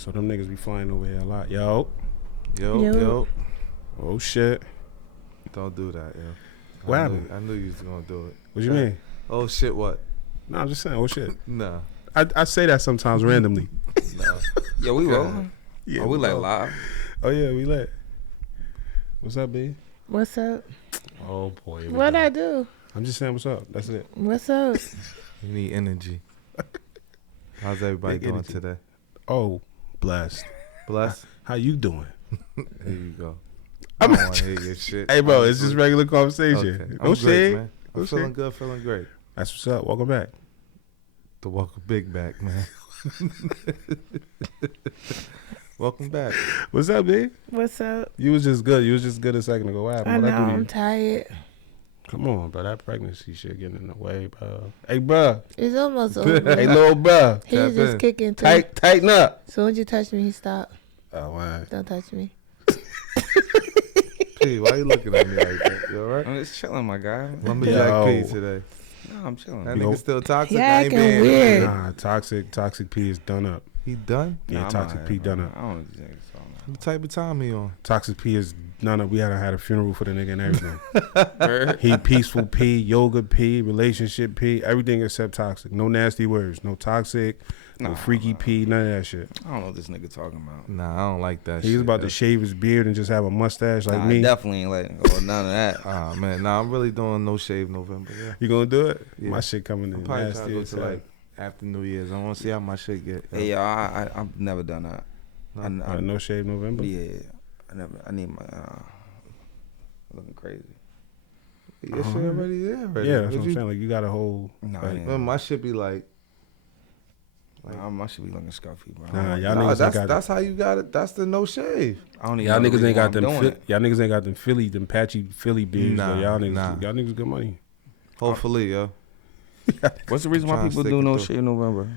So them niggas be flying over here a lot. Yo. Yo. Oh shit. Don't do that, yo. What happened? I knew you was gonna do it. What you mean? Oh shit, what? No, I'm just saying, oh shit. Nah. I say that sometimes randomly. Nah. Yo, we rolling? Yeah. Are we like bro. live? Oh yeah, we lit. What's up, B? What's up? Oh boy. here we What'd go. I do? I'm just saying what's up. That's it. What's up? You need energy. How's everybody Big doing energy. today? Oh, blessed. Bless. How you doing? Here you go. I don't want to hear your shit. Hey bro, I'm it's just good. regular conversation. Okay. No I'm shit. great, man. I'm No feeling shit. good, feeling great. That's what's up. Welcome back. The welcome big back, man. Welcome back. What's up, B? What's up? You was just good. You was just good a second ago. What happened? I What know I do to I'm you? tired. Come on, bro. That pregnancy shit getting in the way, bro. Hey, bro. It's almost over. Hey, little bro. He was Tap just in. kicking too. Tighten up. Soon as you touch me, he stopped. Oh, man. Don't touch me. P, why you looking at me like that? You alright? I'm just chilling, my guy. Lumberjack P Yo. today. No, I'm chilling. That You nigga know- still toxic? Yeah, I ain't acting been. weird. Nah, Toxic P is done up. He done? Yeah, Nah, I'm Toxic alright, P bro. done up. I don't know what these niggas talking What type of time he on? Toxic P is done up. We had a funeral for the nigga and everything. about. He peaceful P, yoga P, relationship P, everything except toxic. No nasty words. No toxic, no Nah, freaky P, none of that shit. I don't know what this nigga talking about. Nah, I don't like that He shit. was about yo. to shave his beard and just have a mustache like Nah, me. I definitely ain't like none of that. Ah man, nah, I'm really doing no shave November. Yeah, You gonna do it? Yeah. My shit coming I'm in probably nasty trying to go as to hell. like after New Year's. I want to see how my shit get. yo. Hey, yo, I've never done that. No? No shave November. Yeah, I never. I need my looking crazy. Your shit already there. Already. Yeah, that's If what I'm you- saying. Like you got a whole. Nah, like, yeah. Man, my shit be like. I should be looking scuffy, bro. Nah, y'all Nah, niggas ain't got. that's how you got it. That's the no shave. I don't even Y'all know the niggas reason ain't why got I'm them. doing it. Y'all niggas ain't got them Philly, them patchy Philly beards. Nah, Y'all nah. niggas good money. Hopefully, yo. What's the reason why Trying to people stick do it no through. shit in November?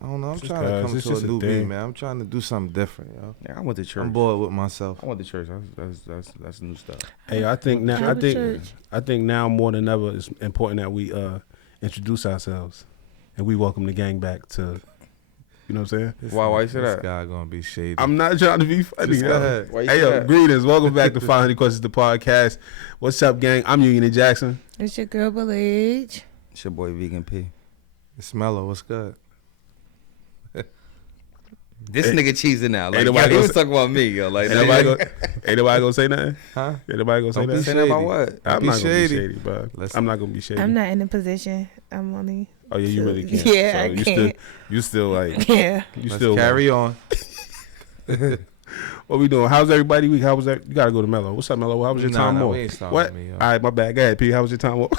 I don't know. I'm Just trying to 'cause come it's to a just a new thing. beat, man. I'm trying to do something different, yo. Yeah, I went to church. I'm bored with myself. I went to church. That's new stuff. Hey, I think now. Go to church. I think now more than ever, it's important that we introduce ourselves, and we welcome the gang back to. You know what I'm saying? Why you say this that? guy gonna be shady. I'm not trying to be funny. Just go yo. ahead. Why you Hey, say yo, that? greetings. Welcome back to 500 Questions, the podcast. What's up, gang? I'm Union Jackson. It's your girl, Age. It's your boy Vegan P. It's Mellow. What's good? This Hey, nigga cheesing now. Like, nobody yo, he gonna was talking about me, yo. Like, Ain't nobody gonna say nothing? Huh? Ain't nobody gonna say Don't be that? saying that about shady. what? I'm be not gonna be shady. shady, bro. Listen. I'm not gonna be shady. I'm not in a position. I'm only. Oh yeah, you really can't. Yeah, so I you can't. still like Yeah. you Let's still carry on. What we doing? How's everybody week? How was that? You gotta go to Mello. What's up, Mello? How was your time Nah, off? we ain't starting What? me, yo. All right, my bad. Go ahead, P. How was your time off?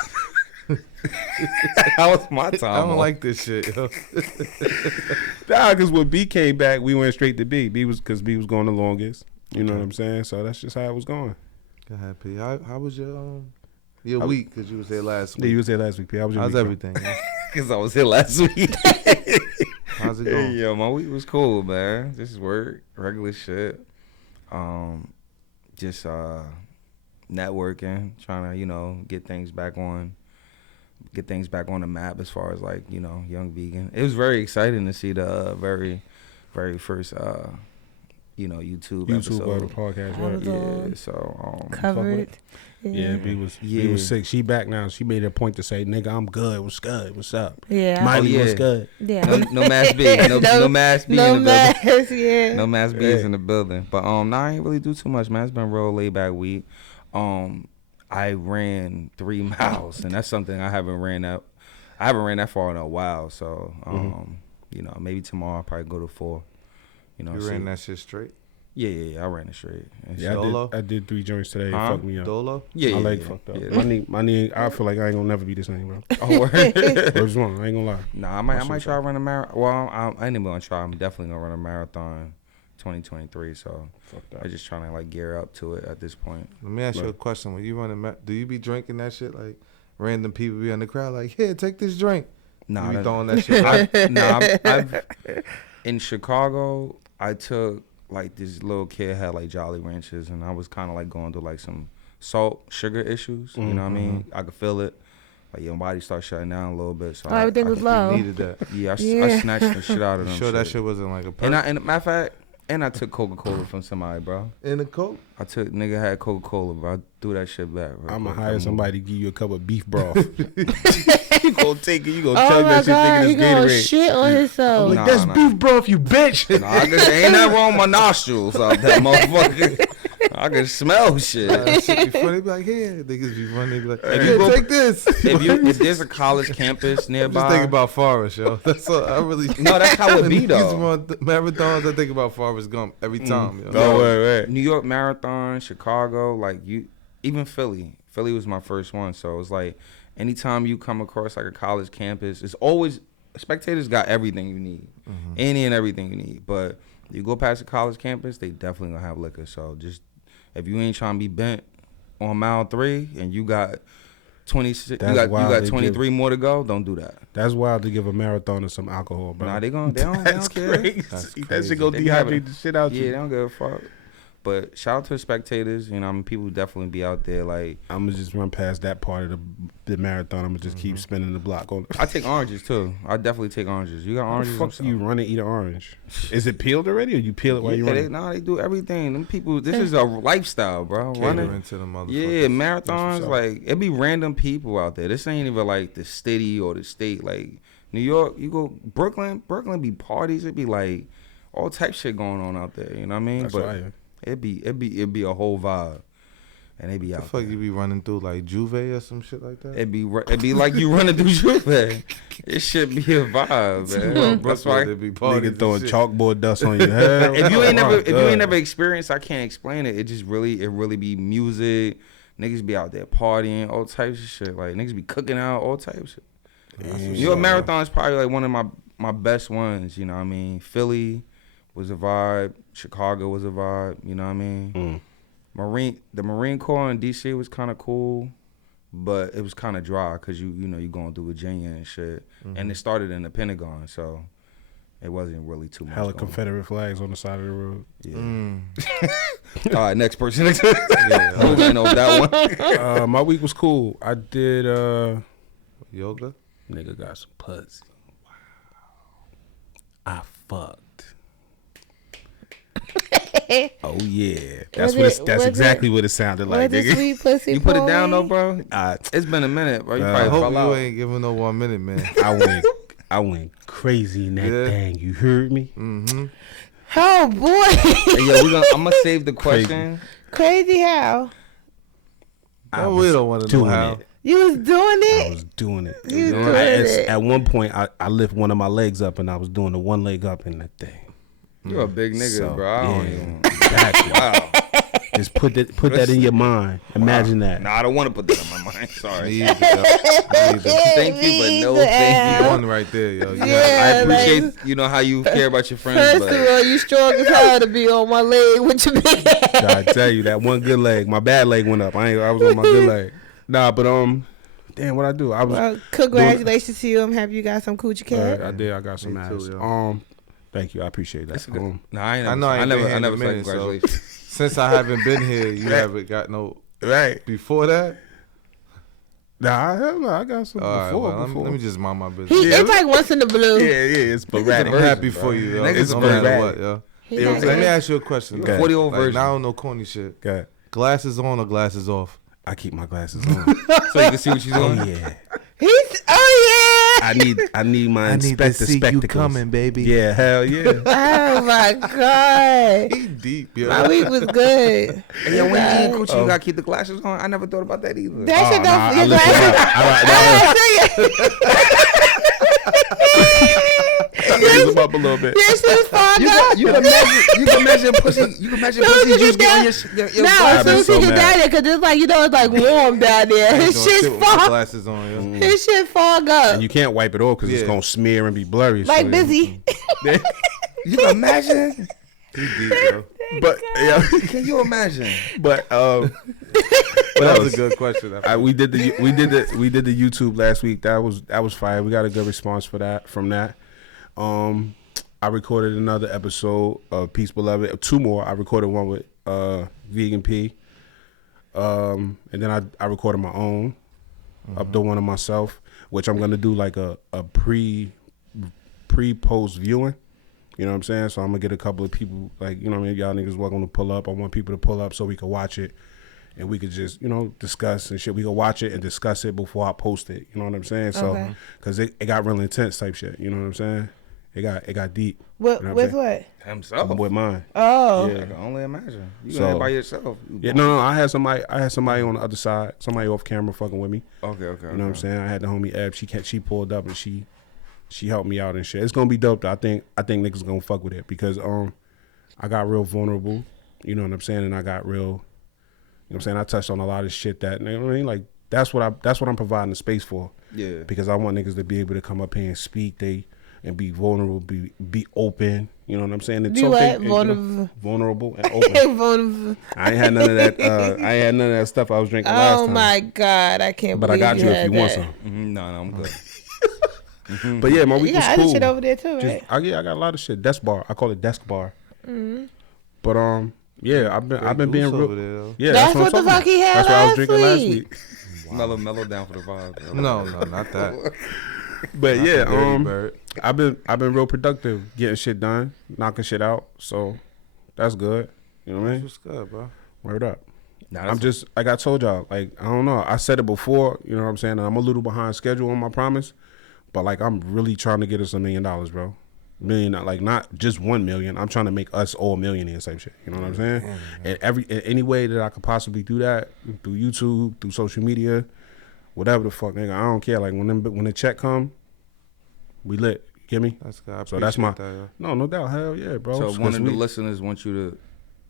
How was my time? I don't off? like this shit, yo. Nah, because when B came back, we went straight to B. B was going the longest. You know what I'm saying? So that's just how it was going. Go ahead, P. How was your I- week? Because you was there last Yeah, week. you was there last week, P. How was your How's week? everything? yo? Because I was here last week. How's it Hey, going? yo, my week was cool, man. Just work, regular shit. Just networking, trying to, get things back on the map as far as like, Young Vegan. It was very exciting to see the very, very first YouTube YouTube episode. or the podcast. I What? was Yeah, on so covered. Yeah, B was Yeah. sick. She back now. She made it a point to say, "Nigga, I'm good. What's good? What's up? Yeah. Miley, yeah. what's good?" Yeah. no Mass B, no Mass B No in the building. mask. Yeah. No Mass B is Yeah. in the building. But nah, I ain't really do too much, man. It's been a real laid back week. I ran 3 miles, and that's something I haven't ran that far in a while. So maybe tomorrow I'll probably go to 4. You see. ran that shit straight? Yeah, I ran it straight. And Yeah, Dolo? I did 3 joints today. It Huh? fucked me up. Dolo? yeah, My yeah, leg yeah, fucked up. yeah. My knee. I feel like I ain't gonna never be the same, bro. Oh, word. What's wrong? I ain't gonna lie. Nah, I That's might what's try to up. run a marathon. Well, I ain't even gonna try. I'm definitely gonna run a marathon 2023. So Fuck that. I'm just trying to like gear up to it at this point. Let me ask you a Right. question. When you run do you be drinking that shit? Like, random people be in the crowd like, here, take this drink. Nah, You be that- throwing that shit out? I've in Chicago, I took like this little kid had like Jolly Ranchers, and I was kind of like going through like some sugar issues. You know what I mean? I could feel it. Like your body starts shutting down a little bit. So Oh, everything was low. You needed that. Yeah, I Yeah. snatched the shit out of You them. sure that shit wasn't like a perk? And matter of fact, and I took Coca-Cola from somebody, bro. in the coke? I took nigga had Coca-Cola, bro. I threw that shit back. Bro. I'm gonna hire somebody to give you a cup of beef broth. You gonna take it. You gonna Oh chug my that shit God, he thinking gonna it's Gatorade. shit on himself. Nah, nah. beef broth, you bitch. Nah, I guess ain't nothing wrong with my nostrils out that motherfucker. I can smell shit. That shit be funny. They be like, here. Niggas be funny. They be like, If here, you go- take this. If there's a college campus nearby, Just think about Forrest, yo. That's all I really. No, that's how it be, These though. marathons, I think about Forrest Gump every time, yo. Oh, right. New York Marathon, Chicago, like even Philly. Philly was my first one, so it's like anytime you come across like a college campus, it's always Spectators got everything you need, any and everything you need. But you go past a college campus, they definitely gonna have liquor. So just if you ain't trying to be bent on mile 3 and you got 26, you That's wild. got They 23 more to go, don't do that. That's wild to give a marathoner some alcohol, bro. Nah, they don't That's care. crazy. That's That crazy. shit go They be having- dehydrate the shit out Yeah, they you. don't give a fuck. But shout out to the spectators. You know, I mean, people definitely be out there. Like, I'm gonna just run past that part of the marathon. I'm gonna just keep spinning the block on. I take oranges too. I definitely take oranges. You got How the oranges? fuck do you run and eat an orange? Is it peeled already, or you peel it while you Yeah, run? they do everything. Them people, this is a lifestyle, bro. Catering Running. to the motherfuckers. Yeah, That's marathons, what's up. like, it be random people out there. This ain't even like the city or the state. Like, New York, you go, Brooklyn be parties. It be like all type shit going on out there. You know what I mean? That's but fire. it be a whole vibe. And they be The out fuck there. you be running through like Juve or some shit like that? It be like you running through Juve. It should be a vibe, man. That's why. There be parties Nigga throwing and shit. chalkboard dust on your head. If you ain't Oh, never, my if you ain't God. never experienced, I can't explain it. It really be music. Niggas be out there partying, all types of shit. Like niggas be cooking out, all types of shit. Damn. New York Marathon is probably like one of my best ones. You know what I mean? Philly was a vibe. Chicago was a vibe. You know what I mean? The Marine Corps in DC was kind of cool, but it was kind of dry because you going through Virginia and shit, and it started in the Pentagon, so it wasn't really too much. Hella going on. Confederate flags on the side of the road. Yeah. All right, next person. Yeah. Moving on that one. My week was cool. I did. Yoga? Nigga got some pussy. Wow. I fucked. Oh yeah, that's Was that's it- exactly what it sounded like, Was it nigga. sweet pussy? You put it down though, boy? bro. It's been a minute, bro. You I I probably hope fell you out. ain't giving no 1 minute, man. I went crazy in that Yeah. thing. You heard me? Mm-hmm. Oh boy, Hey, yo, I'm gonna save the question. crazy how Oh, we don't want to know doing how. it. you was doing I it. was doing it. You was At- doing it. At one point, I lift one of my legs up, and I was doing the one leg up in that thing. You're a big nigga, So, bro. I don't yeah. even. Exactly. Wow. Just put that in your mind. Imagine that. Nah, I don't want to put that in my mind. Sorry. Me either, yo. Me either. Thank you, but no thank you. One right there, yo. Yeah. I appreciate like, how you care about your friends, First but of all, you strong as hell to be on my leg with your big ass. I tell you that one good leg. My bad leg went up. I was on my good leg. Nah, but damn, what I do? I was. Well, congratulations to you. I'm happy you got some coochie cat. I did. I got some Me ass. too, yo. Thank you. I appreciate that. It's a good. Nah, I know I ain't been here in a never said minute, so- congratulations. Since I haven't been here, you haven't got no. Right. Before that? Nah, hell no. I got some All right, before. well, before. let me just mind my business. He, it's like once in the blue. Yeah, it's sporadic. I'm happy for you, yo. Niggas no is matter bad. what, yo. He You know like what I'm Let me that. ask you a question. Okay. 40-year-old Like, version. now I don't know corny shit. Okay. Glasses on or glasses off? I keep my glasses on. So you can see what she's Oh doing. yeah. I I need my inspector spectacles. baby. Yeah, hell yeah. oh my god. He deep, yo. My week was good. And yo, when you God. eat coochie, you gotta keep the glasses on. I never thought about that either. That shit Oh, nah, don't. I Your lift them glasses. up. I raise them up a little bit. This shit fall down. You can measure pussy. You can measure No, pussy you juice get getting your No, I've as been soon as so he get mad. down there, cause it's like it's like warm down there. Ain't His doing shit shit with my fog. glasses on, yo. His shit fog up. And you can't wipe it off because it's Yeah. gonna smear and be blurry. Like so- busy. You can imagine? He deep, yo. But yeah, Can you imagine? but That else? was a good question. we did the YouTube last week. That was fire. We got a good response from that. I recorded another episode of Peace Beloved. 2 more. I recorded one with Vegan P. And then I recorded my own. up the one of myself, which I'm gonna do like a pre-post viewing. You know what I'm saying? So I'm gonna get a couple of people, like, you know what I mean, y'all niggas welcome to pull up. I want people to pull up so we can watch it and we could just, you know, discuss and shit. We can watch it and discuss it before I post it. You know what I'm saying? So, cause it got real intense type shit. You know what I'm saying? It got deep. With you know what? Himself. With mine. Oh. Yeah, I can only imagine. You So- got it by yourself. Yeah, no, I had somebody on the other side, somebody off camera fucking with me. Okay. You know what I'm saying? I had the homie Eb. She pulled up and she helped me out and shit. It's gonna be dope though. I think niggas gonna fuck with it because I got real vulnerable. You know what I'm saying? And I got real. You know what I'm saying? I touched on a lot of shit that, you know what I mean? Like that's what I'm providing the space for. Yeah. Because I want niggas to be able to come up here and speak. And be vulnerable, be open. You know what I'm saying? And Be talk what? they- you know, Vulnerable. vulnerable and open. Vulnerable. I ain't had none of that. I ain't had none of that stuff I was drinking last Oh time. my God, I can't But I believe got you if had you want that. some. No, I'm good. But yeah, my You week was got other cool. shit over there too, right? I got a lot of shit. Desk bar. I call it desk bar. But yeah, I've been being over real. there, though. Yeah, That's what what the I'm talking fuck he about. had That's what I was last drinking last week. week. Mellow down for the vibe. No, not that. But yeah, Dirty bird. I've been real productive, getting shit done, knocking shit out. So that's good. You know what I mean? What's good, bro? Word up. Nah, I'm just like I told y'all, like I don't know. I said it before, you know what I'm saying? And I'm a little behind schedule on my promise, but like I'm really trying to get us $1 million, bro. Million, like not just 1 million. I'm trying to make us all millionaires type shit. You know what I'm saying? And in any way that I could possibly do that, through YouTube, through social media, whatever the fuck, nigga. I don't care. Like when the check come, we lit. You get me? That's good. I So that's my appreciate that, no doubt. Hell yeah, bro. So It's one of the sweet. listeners wants you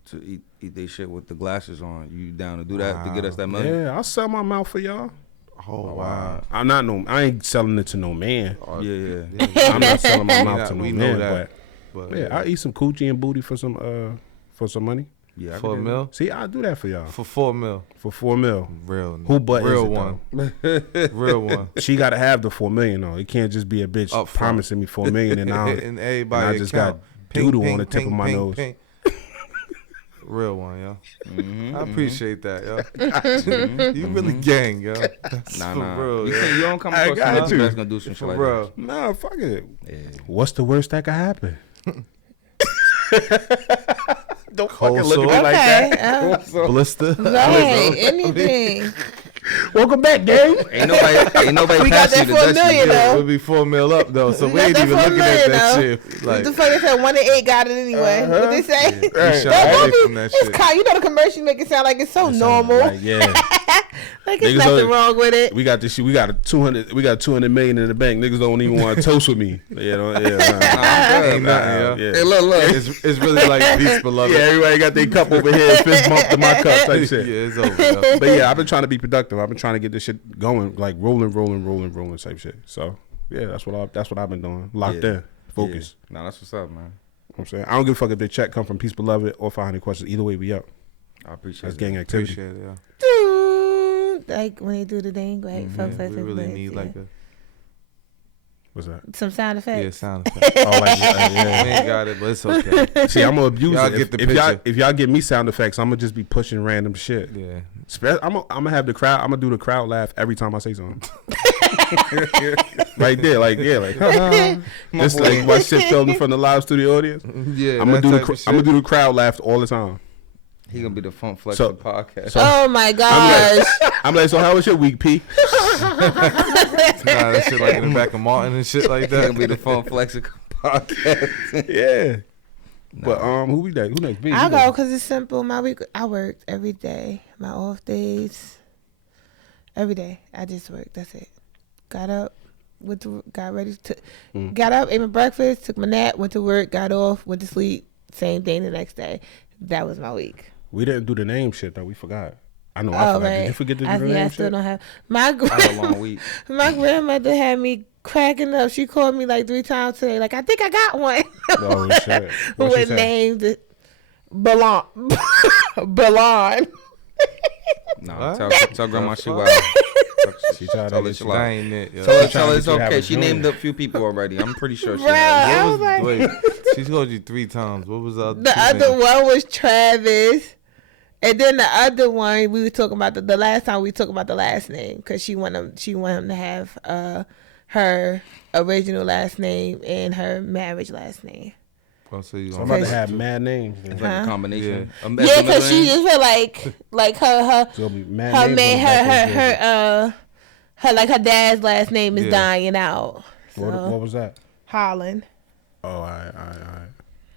to eat their shit with the glasses on. You down to do that to get us that money? Yeah, I'll sell my mouth for y'all. Oh, wow. I ain't selling it to no man. Yeah. I'm not selling my mouth to no we know man, that. but yeah, I eat some coochie and booty for some money. Yeah. I For a can- mil? See, I do that for y'all For 4 mil. for $4 million. Real. Who but real is it, one. Real one. She got to have the $4 million though. It can't just be a bitch Up front. promising me $4 million and I And everybody and I just account. got doodle on the tip of my nose. Real one, yo. Mm-hmm, I appreciate that, yo. You really gang, yo. That's Nah. for real, You yo. think you don't come I across got another you. that's gonna do some shit For like real. Nah, fuck it. that? Yeah. What's the worst that could happen? Don't Cold fucking look sore. at me like Okay, that. Blister. right, anything. Welcome back, gang. Ain't nobody We got passed that you the for $1 Dutchie. million, Yeah, though. we'll be 4 mil up, though, so we got ain't that even for $1 looking at million, that though. shit. Like, The fuck they said 1 in 8 got it anyway. What they say? we Right. shy That away movie, from that it's shit. kind. You know the commercial make it sound like it's so normal. Like, yeah. Like it's Niggas nothing don't- wrong with it. We got this shit. We got 200 million in the bank. Niggas don't even want to toast with me. You know, yeah, Ain't nothing, yo. yeah. Hey, look. It's really like Peace Beloved. Yeah, everybody got their cup over here, fist bump to my cup type Yeah, shit. it's over, yo. But yeah, I've been trying to be productive. I've been trying to get this shit going, like rolling type shit. So yeah, that's what I've been doing. Locked Yeah. in, focus. Yeah. Nah, that's what's up, man. You know what I'm saying, I don't give a fuck if the check come from Peace Beloved or 500 questions. Either way, we up. I appreciate That's it. gang activity. Appreciate it, yo. Like when they do the thing, right? Folks like We that, really but, need yeah. like a What's that? some sound effects. yeah sound effect. Oh, like We ain't got it, but it's okay. See, I'm gonna abuse Y'all it. get the If y'all picture. if y'all give me sound effects, I'm gonna just be pushing random shit. Yeah. I'm gonna have the crowd. I'm gonna do the crowd laugh every time I say something. Right there, like just like my shit filmed in front of the live studio audience. Yeah. I'm gonna that do type of I'm gonna shit. do the crowd laugh all the time. He gonna be the Funk Flex So- of the podcast. so- Oh my gosh. I'm like, so how was your week, P? Nah, that shit like in the back of Martin and shit like He gonna be that. the Funk Flex of the podcast. Yeah. But who we next? Who next? B, I'll you go go. because it's simple. My week, I worked every day. My off days, every day. I just worked. That's it. Got up, got ready to, got up, ate my breakfast, took my nap, went to work, got off, went to sleep. Same thing the next day. That was my week. We didn't do the name shit though. We forgot. I know. I Oh, forgot. right. Did you forget to do I, the yeah, I name still shit? don't have my I had a long week. my grandmother had me cracking up. She called me like 3 times today. Like I think I got one. Oh shit. What she With say? named Balon. Balon. Nah, What? tell grandma she wild. She tried Tell to her get she you. That wild. ain't it, yo. Tell her trying it's to have okay. a She junior. named a few people already. I'm pretty sure she Bruh. has. I What was like- wait, she told you 3 times. What was the other The two other names? one was Travis. And then the other one we were talking about the last time we talked about the last name because she want him to have her original last name and her marriage last name. Oh, so you So I'm gonna about to have mad names. It's Then. like a Huh? combination. Yeah, because she just feel like her So it'll be mad her names man on the back of the jersey. her like her dad's last name is Yeah. dying out. So What was that? Holland. Oh, all right.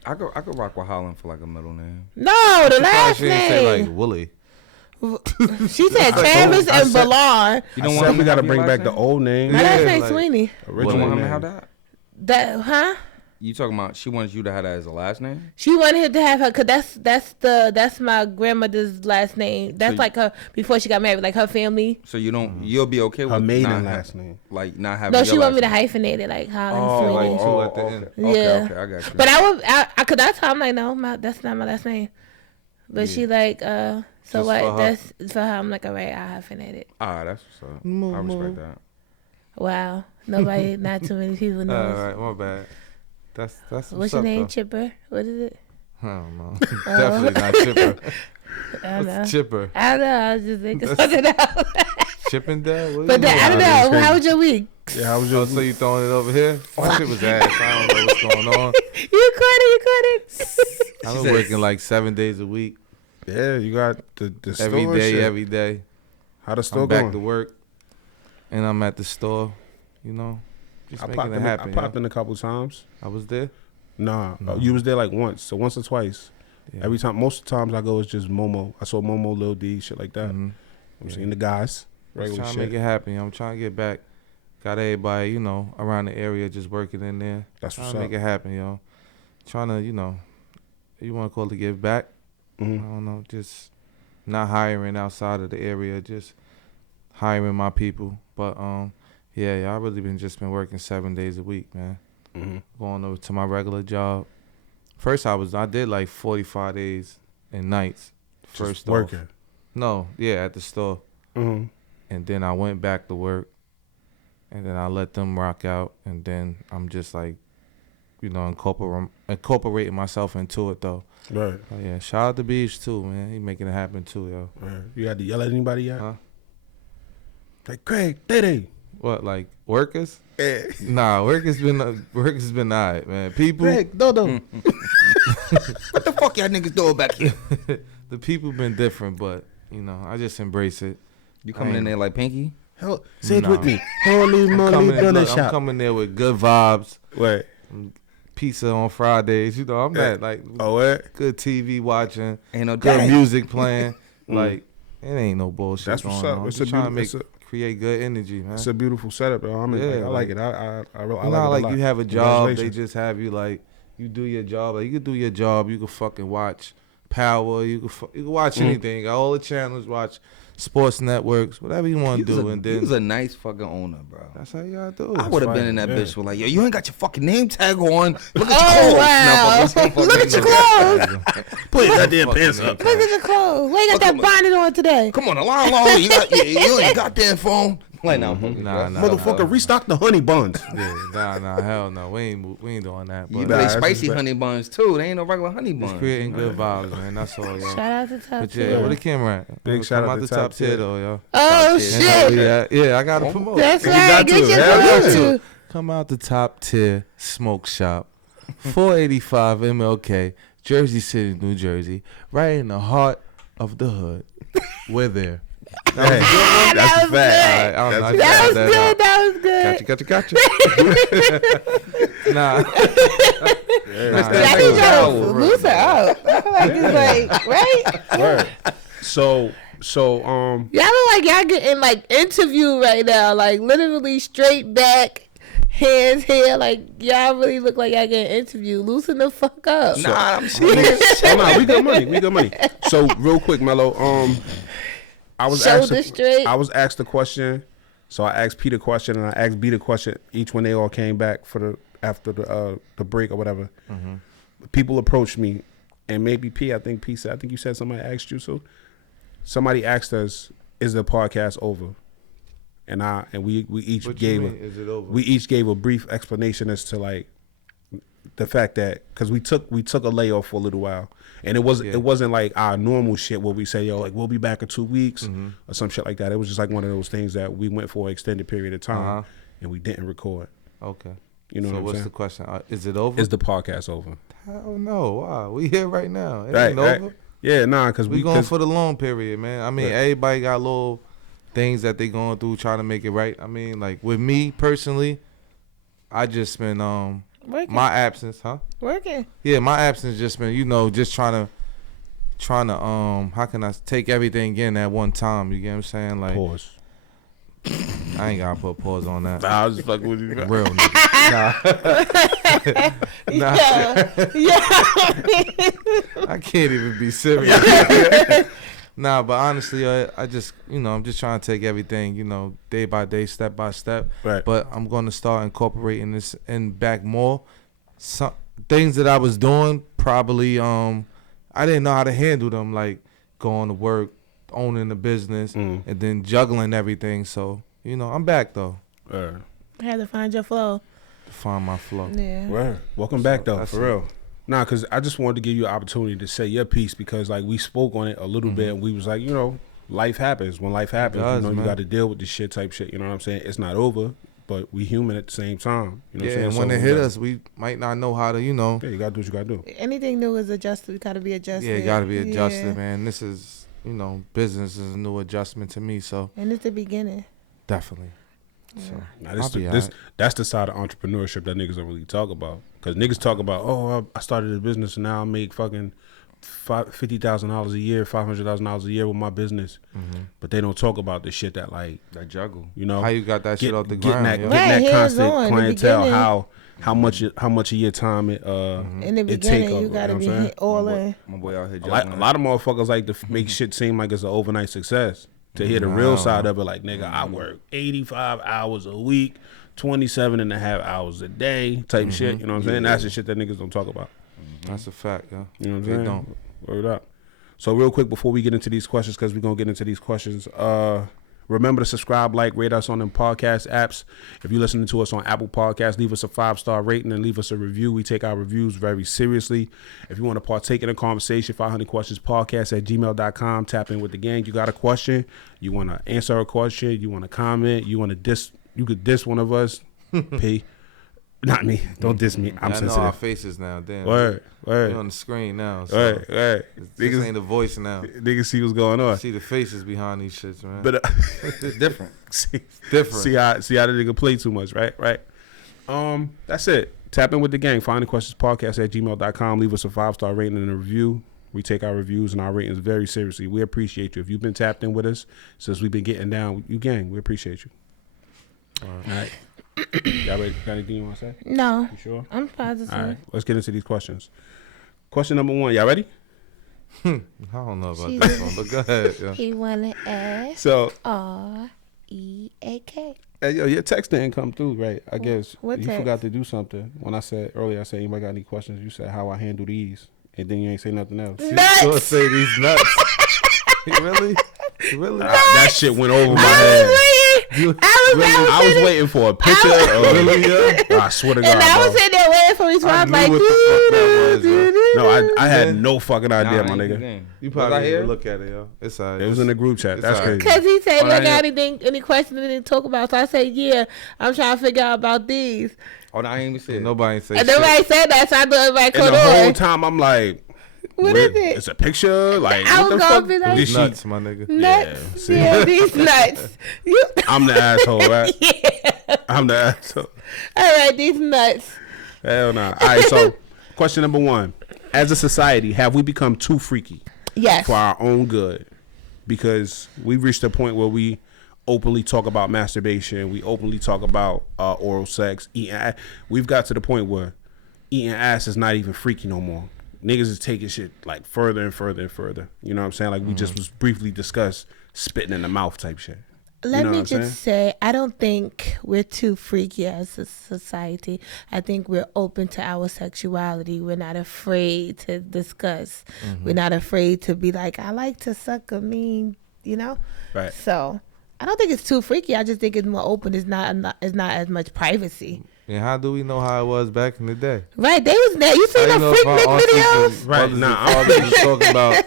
I could rock with Holland for like a middle name. No, the last she didn't say like name. Wooly. She said Travis I and said- Ballard. You I don't said want him we to got to have your bring last back the name? old name. My last Yeah, name like- Sweeney. You don't Original want him to name. have that? That You talking about she wants you to have that as a last name? She wanted him to have her, cause that's my grandmother's last name. That's So like her before she got married, like her family. So you don't, you'll be okay with Her maiden not last have- name. like not having. No, your she want last me to name. hyphenate it like Holland Oh, Sweeney. like two at the okay. end. Okay, Yeah. okay, I got you. But cause that's how I'm like, no, that's not my last name. But she like, so Just what? for her. That's for her. I'm like, all right, I'll hyphenate it. That's what's up. Move, I respect move. that. Wow, nobody, not too many people All knows. right, my bad. That's What's what's your up, name? though. Chipper. What is it? I don't know. Definitely not Chipper. I don't know. What's Chipper? I don't know. I was just thinking something else. Chippendale? What But do you I don't mean? know. How was your week? Yeah, how was Oh, your so you throwing it over here? My shit was ass. I don't know what's going on. You caught it. I've been working like 7 days a week, Yeah, you got the store every and day, shit. every day. How the store I'm back going? to work, and I'm at the store. You know, just I making popped it in. happen. I popped in a couple times. I was there. Nah, No. you was there like once, so once or twice. Yeah. Every time, most of the times I go, it's just Momo. I saw Momo, Lil D, shit like that. Mhm. I'm Yeah. seeing the guys, Just regular trying to make shit. it happen. I'm trying to get back. Got everybody, around the area just working in there. That's Trying what's to up. make it happen, yo. Trying to, you want to call it give back? I Mhm. don't know, just not hiring outside of the area, just hiring my people. But yeah, I really been working 7 days a week, man. Mhm. Going over to my regular job. First, I did like 45 days and nights. First Just off. working. No, yeah, at the store. Mm-hmm. And then I went back to work, and then I let them rock out, and then I'm just like, incorporating myself into it though. Right. Oh, yeah, shout out to Beach too, man. He making it happen too, yo. Right. You had to yell at anybody yet? Huh? Like Craig, Diddy. What, like workers? Yeah. Nah, workers been alright, man. People, Craig, Dodo. What the fuck y'all niggas doing back here? the people been different, but I just embrace it. You coming in there like Pinky? Hell, say it Nah. with me. Holy I'm moly, coming, donut I'm shop. coming there with good vibes, Wait. pizza on Fridays. I'm Yeah. at like Oh, what? good TV watching. Ain't no Good daddy. music playing. Mm. Like, it ain't no bullshit That's what's going up. on. It's Just a trying to beautiful- create good energy, man. It's a beautiful setup, though. I mean, Yeah, I like like- it. I It's like not it like a lot. you have a job, they Congratulations. just have you like, you do your job. Like, you could do your job, you could fucking watch Power, you could watch Mm. anything. You got all the channels, watch sports networks, whatever you want to do. And He then was a nice fucking owner, bro. that's how you gotta do I it. would have fine, been in that yeah. bitch with like, yo, you ain't got your fucking name tag on. Look at Oh, your clothes. wow. Nah, fuck, Look at your clothes. Put your goddamn Fucking pants up. nigga. Look at your clothes. Why you got Look that at my- bonnet on today? Come on, a long. You ain't goddamn phone. Like, nah, fuck it, Nah, bro. nah. Motherfucker, restock the honey buns. Yeah, nah, hell no. We ain't doing that. You But Nah, play that's spicy respect. honey buns too. They ain't no regular honey just buns. creating good vibes, man. That's all, yo. Shout out to Top But yeah, Tier. where the camera at? Big shout Come out out to the Top top tier Tier. though, yo. Oh Top shit! Yeah, I gotta promote. That's You right. got Get to. your Hell yeah. promotion. Come out the top tier smoke shop, 485 MLK, Jersey City, New Jersey, right in the heart of the hood. We're there. Hey, That that's a was fact. Alright, I don't know, I That just was had good. That was good. Gotcha. Nah. I need y'all to loosen up. I feel like it's like, right? Word. So, Y'all look like y'all getting like interviewed right now, like literally straight back, hands here, like y'all really look like y'all getting interviewed. Loosen the fuck up. Nah, I'm serious. oh, nah, we got money. We got money. So, real quick, Mello. I was Shoulder asked. straight. I was asked a question. So I asked Pete a question and I asked B the question. Each when they all came back after the break or whatever. People approached me, and maybe P. I think you said somebody asked you. So somebody asked us, "Is the podcast over?" And we each What you gave mean, is it over? we each gave a brief explanation as to like the fact that because we took a layoff for a little while, and it wasn't like our normal shit where we say, yo, like we'll be back in 2 weeks or some shit like that. It was just like one of those things that we went for an extended period of time and we didn't record. Okay. You know so what I'm what's saying? the question? Is it over? Is the podcast over? Hell no. Wow. We here right now. It Right, ain't right. over. Yeah, nah, because We going for the long period, man. I mean, Right. everybody got little things that they going through trying to make it right. I mean, like with me personally, I just been Working. my absence, huh? Working. Yeah, my absence just been, just trying to how can I take everything in at one time? You get what I'm saying? Like pause. I ain't gotta put pause on that. Nah, I was just fucking with you. Real nigga. Nah. I can't even be serious. Nah, but honestly, I just, I'm just trying to take everything, day by day, step by step. Right. But I'm going to start incorporating this and back more. Some things that I was doing, probably, I didn't know how to handle them, like going to work, owning the business, and then juggling everything. So, I'm back, though. I had to find your flow. To find my flow. Yeah. Right. Welcome back, though, that's for real. Nah, because I just wanted to give you an opportunity to say your piece because, like, we spoke on it a little bit and we was like, life happens. When life happens, does, you man. got to deal with the shit type shit. You know what I'm saying? It's not over, but we human at the same time. You know what I'm Yeah, saying? and when So it we hit gotta- us, we might not know how to, Yeah, you got to do what you got to do. Anything new is adjusted. We gotta be adjusted. Yeah, it got to be adjusted, Yeah. man. This is, business is a new adjustment to me, so And it's the beginning. definitely. So Now, I'll be alright. that's the side of entrepreneurship that niggas don't really talk about. Because niggas talk about, I started a business and now I make fucking $50,000 a year, $500,000 a year with my business. But they don't talk about the shit that, like, That juggle. How you got that shit off the getting ground? that, yo? getting Right, that constant hands-on in the clientele, beginning. how much of your time it In the it take beginning, up, you gotta know be what I'm saying? all my boy, in. My boy out here A juggling. lot of motherfuckers like to make shit seem like it's an overnight success. To hear the real side of it, like, nigga, I work 85 hours a week, 27 and a half hours a day type shit. You know what I'm saying? That's the shit that niggas don't talk about. That's a fact, yo. You know what I'm They saying? don't. Word up. So real quick before we get into these questions, because we're going to get into these questions, remember to subscribe, like, rate us on them podcast apps. If you're listening to us on Apple Podcasts, leave us a 5-star rating and leave us a review. We take our reviews very seriously. If you want to partake in a conversation, 500questionspodcast@gmail.com. Tap in with the gang. You got a question, you want to answer a question, you want to comment, you want to diss, you could diss one of us. P. Not me. Don't diss me. I'm I know our sensitive. faces now. Damn. Word, We word. on the screen now. So Right, right. This Niggas, ain't the voice now. niggas see what's going on. See the faces behind these shits, man. But It's different. see, Different. see how the nigga play too much, right? Right. That's it. Tap in with the gang. Find the questions podcast@gmail.com. Leave us a 5-star rating and a review. We take our reviews and our ratings very seriously. We appreciate you. If you've been tapped in with us since we've been getting down, you gang, we appreciate you. All right. Y'all ready? Got anything you want to say? No, You sure? I'm positive. All right. Let's get into these questions. Question number 1. Y'all ready? I don't know about She- this one, but go ahead. Yo. He wanna ask So, REAK. hey, yo, your text didn't come through, right? I guess what you text? forgot to do something. When I said earlier, I said, anybody got any questions? You said how I handle these. And then you ain't say nothing else. You Nuts. gonna say these nuts? Really? Really? That shit went over my head. I was waiting for a picture. Really, yo? I swear to God, And I was bro. sitting there waiting for his I phone, knew like, what the fuck that was, bro. No, I had no fucking idea, my nigga. You Was probably I didn't here? even look at it, yo. It's alright. It was in the group chat. It's That's alright. crazy. because he said, Well, look, I got any questions we didn't talk about. So I said, yeah, I'm trying to figure out about these. Oh, no, I ain't even see it. Nobody ain't say And shit. nobody said that, so I thought everybody And caught the whole on. time, I'm like, What where- is it? It's a picture? Like, I what was the gonna fuck? be like, Did she- Nuts, my nigga. Nuts. see? Yeah, these nuts. You, I'm the asshole, right? yeah. I'm the asshole. All right, these nuts. Hell no. All right, so question number 1. As a society, have we become too freaky Yes. for our own good? Because we've reached a point where we openly talk about masturbation. We openly talk about oral sex. We've got to the point where eating ass is not even freaky no more. Niggas is taking shit like further and further and further. You know what I'm saying? Like we just was briefly discussed spitting in the mouth type shit. Let know me what I'm just say, I don't think we're too freaky as a society. I think we're open to our sexuality. We're not afraid to discuss. We're not afraid to be like, I like to suck a mean, you know? Right. So I don't think it's too freaky. I just think it's more open. It's not as much privacy. And how do we know how it was back in the day? Right, they was there. You I seen ain't the know freak if our Nick aunties videos? and Right, mothers nah, and fathers was talking about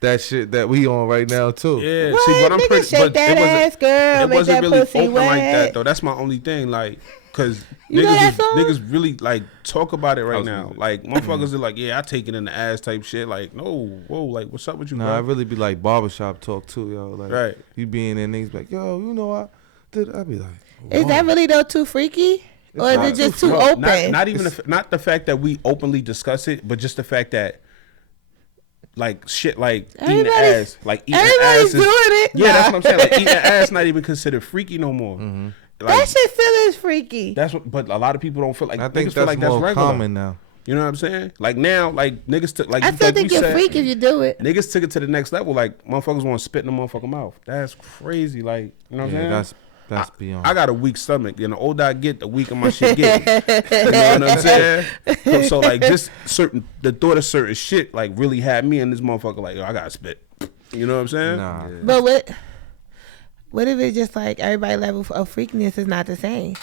that shit that we on right now too. Yeah, What? see, but I'm Nigga, pretty. shake But that it wasn't. ass, girl. It Make wasn't that really pussy open like that wet. though. That's my only thing. Like, cause You know that niggas, song? niggas really like talk about it right was now. gonna- Like motherfuckers are like, yeah, I take it in the ass type shit. Like, no, whoa, like what's up with you, Nah, it bro? really be like barbershop talk too, yo. Like Right. you be in there, niggas be like, yo, you know I did. I be like, Is that really though too freaky, or is not it just too too No, open? Not even not the fact that we openly discuss it, but just the fact that like shit, like eating the Everybody- ass, like eating Everybody's ass is, doing it. yeah, that's Nah. what I'm saying. Like eating the ass not even considered freaky no more. Like, That shit still is freaky. that's what, but a lot of people don't feel like. I think niggas feel that's like more that's regular. common now. You know what I'm saying? Like now, like niggas took like I still like think we you're said, freak if you do it. niggas took it to the next level. Like motherfuckers want to spit in the motherfucking mouth. That's crazy. Like you know what I'm Yeah, saying? that's beyond. I got a weak stomach, and the older I get, the weaker my shit get. You know what I'm saying? So like, just the thought of certain shit like really had me in this motherfucker. Like, yo, I gotta spit. You know what I'm saying? Nah. But what if it's just like everybody level of freakiness is not the same?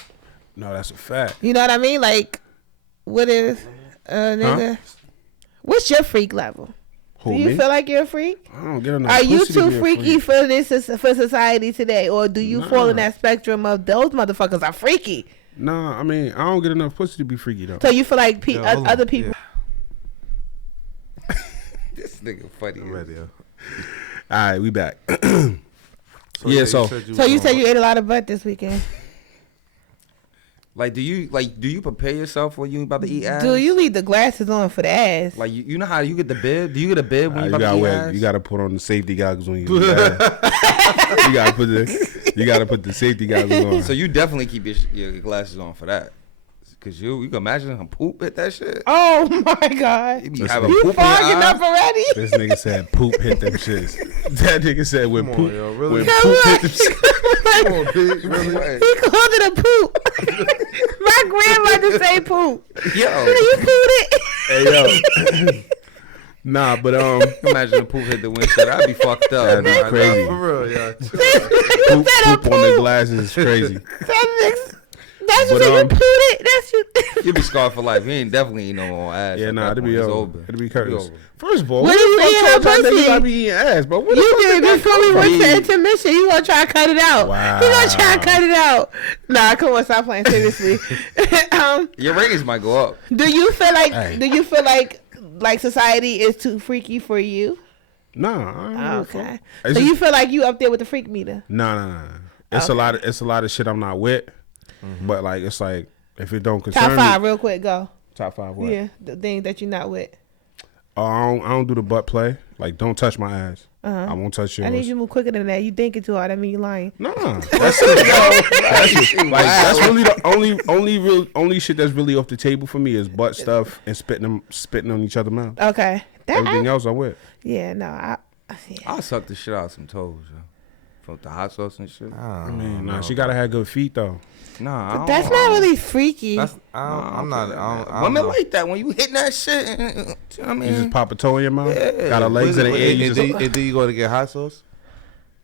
No, that's a fact. You know what I mean? Like, what if nigga? What's your freak level? Who Do you me? feel like you're a freak? I don't get enough. Are you pussy to too be a freaky freak. for this for society today, or do you fall in Nah. that spectrum of those motherfuckers are freaky? Nah, I mean, I don't get enough pussy to be freaky though. So you feel like Yo, hold on. other people? This nigga funny. Ready, yo. All right, we back. So Yeah, you so- said So you was said on- you ate a lot of butt this weekend. Like, do you prepare yourself when you about to eat ass? Do you leave the glasses on for the ass? Like, you know how you get the bib? Do you get a bib when You you about gotta to eat wear. ass? You gotta put on the safety goggles when you. You gotta put the. You gotta put the safety goggles on. So you definitely keep your glasses on for that. Cause you can imagine him poop at that shit. Oh my god! You be Listen, having You poop in your fogging eye. up already? This nigga said poop hit them shits. That nigga said when Come on, poop, yo, really? when Come poop on. hit them shits. Come on, Pete, really? He called it a poop. My grandmother say poop. Yo, You pooed it. Hey yo. Nah, but imagine the poop hit the windshield. I'd be fucked up. That'd be Nah, crazy. For real, yeah. poop, poop on the glasses is crazy. That's But, what you pooed it. That's you. You'll be scarred for life. He ain't definitely eating no more ass. Yeah, at nah, that it'll be point. It's over. It'll be curtains. over. First of all, What who you the fuck eating told her y'all niggas pussy? I be eating ass, bro? Where the You fuck did that before come we from? went to intermission. You gonna try to cut it out? Wow. You gonna try to cut it out? Nah, come on, stop playing seriously. Your ratings might go up. Do you feel like? Hey. Do you feel like society is too freaky for you? Nah, I don't give a fuck. Okay. It's So just- you feel like you up there with the freak meter? Nah. It's a lot of shit I'm not with, but like it's like if it don't concern Top five, me, real quick, go. top five what? Yeah, the thing that you're not with. I don't do the butt play. Like don't touch my ass. I won't touch yours. I need you to move quicker than that. You thinking too hard. I mean, you lying. Nah, that's it. That's really the only shit that's really off the table for me is butt stuff and spitting on each other's mouth. Okay. Everything else I'm with. Yeah, no, yeah. I'll suck the shit out of some toes, yo. From the hot sauce and shit. I mean, nah, she gotta have good feet though. Nah, I don't- That's not really freaky. That's, I'm not. I don't Women know. like that when you hitting that shit. You know what I You mean, just pop a toe in your mouth. Yeah. Got her legs in the air. You And just then you go to get hot sauce?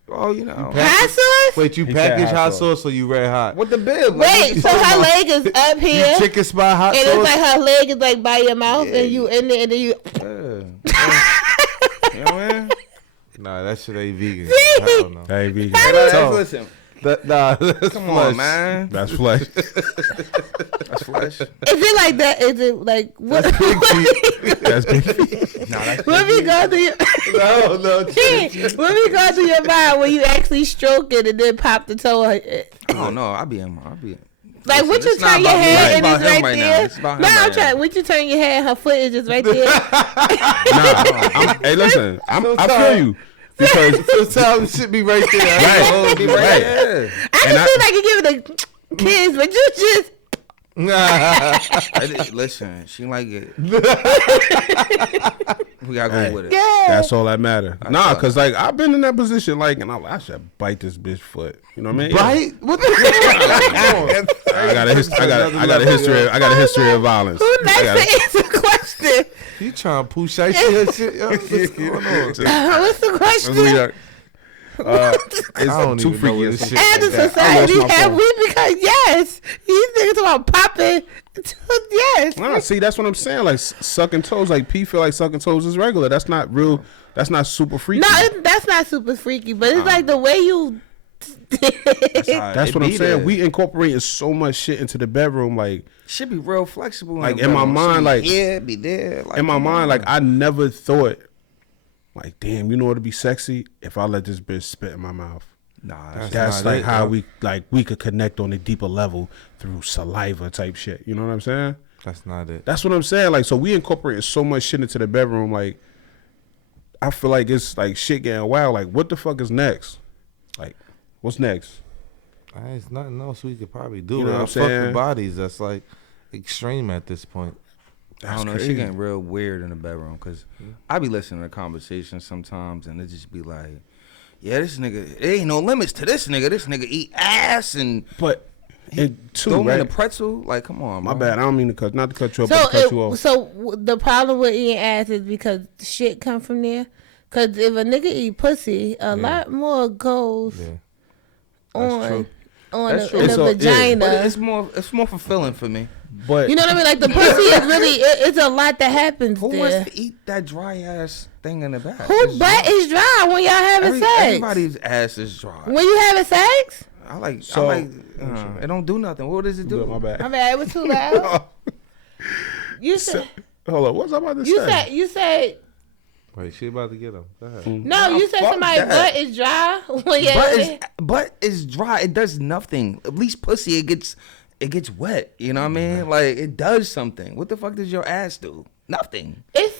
oh, you know, Hot sauce? Wait, you He said package hot hot sauce. sauce or you red hot? with the bib. like, what Wait, you so talking her about? leg is up You here, chicken spot hot and sauce? it's like her leg is like by your mouth, and you in there, and then you. Yeah. You know what I mean? Nah, that shit ain't vegan. Hell no. Hey, vegan. Hey, Toe. listen, Nah, that's come flesh. on, man. That's flesh. That's flesh. Is it like that? Is it like what? That's big. Nah, that's What we go through your No, no. what we go through your mind when you actually stroke it and then pop the toe? Oh no, I be in. Like, Listen, would you it's not turn your about me. head It's and about it's him right right now. there? It's about him No, I'm right trying. now. Would you turn your head? Her foot is just right there. Hey, listen. I feel you because Sometimes shit be right there. Right. Be right Right. there. I And can feel like you give it a kiss, but you just. Listen, she like it. We gotta go Hey. with it. Yeah. that's all that matter. Nah, thought- cause like I've been in that position, like, and I should bite this bitch foot. You know what I mean? Right? What the fuck? I got a history. I got a history. I got a history of violence. Who I next got to answer the question? You trying to push that shit? Yo, what's going on? What's the question? It's I don't too even know freaky. what or this something shit As a like that. I society, lost my have phone. we? Because yes, these niggas talking about popping. Yes. Nah, see, that's what I'm saying. Like sucking toes. Like P feel like sucking toes is regular. That's not real. That's not super freaky. No, that's not super freaky, but it's like the way you. That's what I'm saying. We incorporating so much shit into the bedroom. Like should be real flexible. Like, in my mind, like- yeah, be there. Like, in my come mind, on. like I never thought, like damn, you know what'd be sexy if I let this bitch spit in my mouth. nah, That's That's not like it, how yo. we could connect on a deeper level through saliva type shit. You know what I'm saying? That's not it. That's what I'm saying. Like, so we incorporating so much shit into the bedroom. Like, I feel like it's like shit getting wild. Like, what the fuck is next? Like, what's next? There's nothing else we could probably do. You know what I'm Fuck the saying? bodies. That's like extreme at this point. I don't know. That's She crazy. getting real weird in the bedroom because I be listening to conversations sometimes and it just be like, yeah, this nigga, there ain't no limits to this nigga. This nigga eat ass and But and two, throw me in a right? pretzel. Like, come on, My bro. bad. I don't mean to cut, not to cut you off, So, but to cut you off. the problem with eating ass is because shit come from there. Cause if a nigga eat pussy, a lot more goes Yeah. on true. That's the, true. in the So, yeah. vagina. But it's more fulfilling for me. But You know what I mean? Like the pussy is really it's a lot that happens Who there. wants to eat that dry ass thing in the back? Whose butt is dry when y'all having sex? Everybody's ass is dry. When you having sex? I like. It don't do nothing. What does it do? my bad. I mean, it was too loud. You said Hold on, what's I about to you say? said you said Wait, she about to get him. Go ahead. no. Nah, You said fuck somebody's that. butt is dry when you Butt is dry. It does nothing. At least pussy, it gets wet. You know what I mean? Like it does something. What the fuck does your ass do? Nothing. It's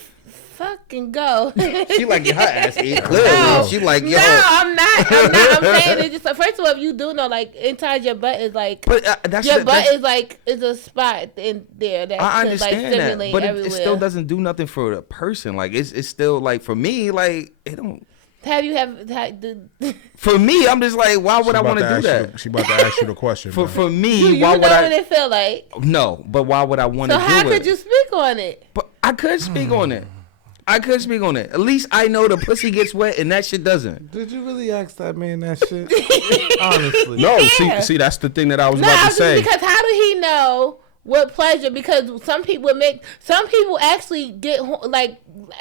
fucking go. She like her ass eat clearly. No, She like yo. no, I'm not. I'm saying it's just first of all, if you do know, like inside your butt is like But that's your the- butt that's- is like is a spot in there that I could, like understand that, stimulate but everywhere. it still doesn't do nothing for the person. Like it's still like for me, like it don't. Have you For me, I'm just like, why would I want to do that? She about to ask you the question. For man. for me, you why know would what I? it feel like? No, but why would I want So to do how it? could you speak on it? But I could speak on it. I could speak on it. At least I know the pussy gets wet and that shit doesn't. Did you really ask that man that shit? Honestly. No, Yeah. see, that's the thing that I was No, about to just say. because how do he know what pleasure? Because some people actually get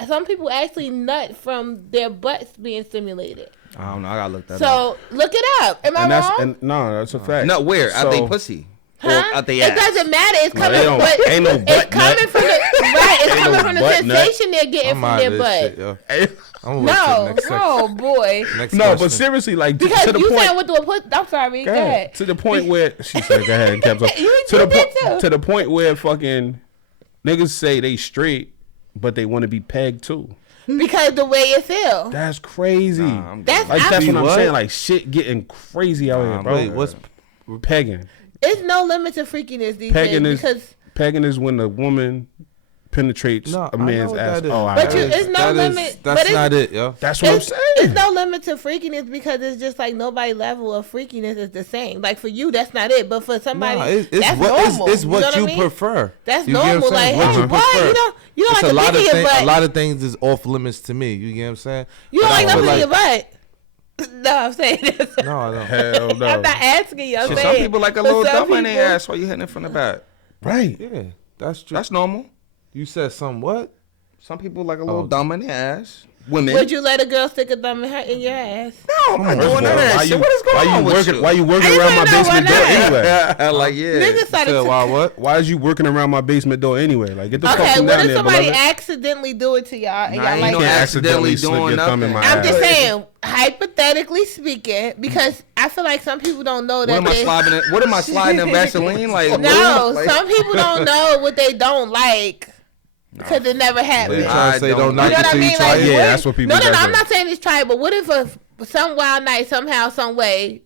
some people actually nut from their butts being stimulated. I don't know. I gotta look that up. So look it up. Am I And that's wrong? no, that's a fact. No, where? Out they So- pussy. Huh? Or out they It ass. doesn't matter. It's No, coming. they don't- but ain't no it's butt coming nut. from the right. It's Ain't coming no from the butt nut. sensation they're getting I'm from out their of butt. this shit, yo. I'm gonna wait till the No, next section. oh boy. Next No, question. but seriously, like Because to the you point. said what the I'm sorry. Go ahead. To the point where she said, "Go ahead," and kept on. You To the did point. too. To the point where fucking niggas say they straight, but they want to be pegged too. Because the way it feel. That's crazy. I'm That's Like that's I- what I'm What? saying. Like shit getting crazy out here, bro. Wait, what's pegging? It's no limit to freakiness these Pegging days is because. pegging is when a woman penetrates no? a I know man's what ass. that is. Oh, But you- alright. it's no limit- but That's it's- not it, yo. That's what I'm It's saying. no limit to freakiness because it's just like nobody level of freakiness is the same. Like for you, that's not it, but for somebody, Nah, it's that's what normal. it's what know you I mean? prefer. That's You get what I'm normal. Like, saying? hey, What you what? prefer. You don't It's like a to lot pick of in your things. butt. A lot of things is off limits to me. You get what I'm saying? You don't But I like feel nothing in your butt. No, I'm saying this. No, I don't. Hell no. I'm not asking you. I'm Shit, saying some people like a for little some thumb in their people- ass while you hitting it from the back. Right. Yeah, that's true. That's normal. You said some what? Some people like a little Oh. thumb in their ass. Women. Would you let a girl stick a thumb in your ass? No, I'm not First doing of none of all, that shit. What is going on with working, you? Why you working I just around my wanna know basement why door not. anyway? Like, yeah. Niggas started Said to- why what? Why is you working around my basement door anyway? Like get the fuck Okay, from what down if there, somebody beloved. accidentally do it to y'all and Nah, y'all ain't like no can't that? accidentally accidentally slip doing your thumb in nothing. my I'm just ass. saying, hypothetically speaking, because I feel like some people don't know What that am I they. sliding? What am I sliding in Vaseline? Like No, like, some people don't know what they don't like because it never What you happened. Yeah. trying to say? I Don't don't knock You know it what I till you mean? try Like, it. Yeah, what that's if- what people No, gotta I'm do. not saying it's try, but what if some wild night somehow, some way,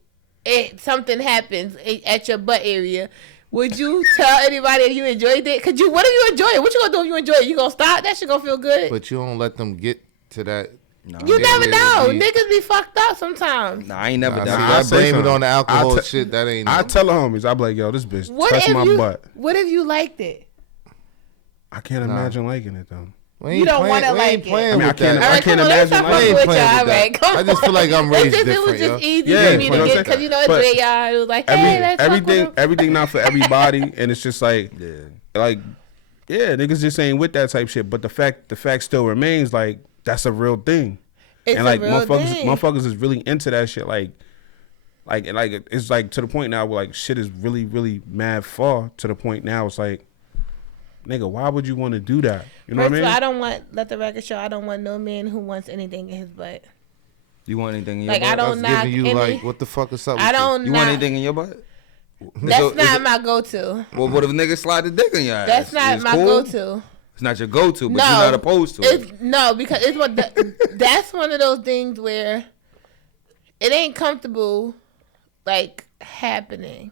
something happens at your butt area? Would you tell anybody if you enjoyed it? What if you enjoy it? What you gonna do if you enjoy it? You gonna stop? That shit gonna feel good. But you don't let them get to that. Nah, You they- never they- know. they- Niggas be fucked up sometimes. Nah, I ain't never Nah, done see, that. I that say blame it something. on the alcohol I te- shit. That ain't. I tell the homies, I be like, yo, this bitch What touch if my you? butt. What if you liked it? I can't imagine liking it though. We You don't want to we ain't like playing I mean, I with can't- that. I All right, can't come on, let's imagine stop like- We fucking ain't with y'all. playing All with right, that. come I just feel like I'm raised It's just, it different, was just yo. easy Yeah, for me but to I'm get saying- because you know it's but JR. It was like, hey, let's fuck with him. everything not for everybody, and it's just like, Yeah. like, yeah, niggas just ain't with that type shit. But the fact still remains, like, that's a real thing, It's and like a real thing. motherfuckers is really into that shit, like it's like to the point now where like shit is really really mad far to the point now it's like, nigga, why would you want to do that? You know First what of all, I I mean? don't want, let the record show, I don't want no man who wants anything in his butt. You want anything in your Like, butt? I don't That's knock giving you any. like, what the fuck is up with I don't You knock. want anything in your butt? That's So, is not it- my go-to. Well, what if a nigga slide the dick in your ass? That's not It's my cool? go-to. It's not your go-to, but No, you're not opposed to it. It's no, because it's what that's one of those things where it ain't comfortable, like, happening.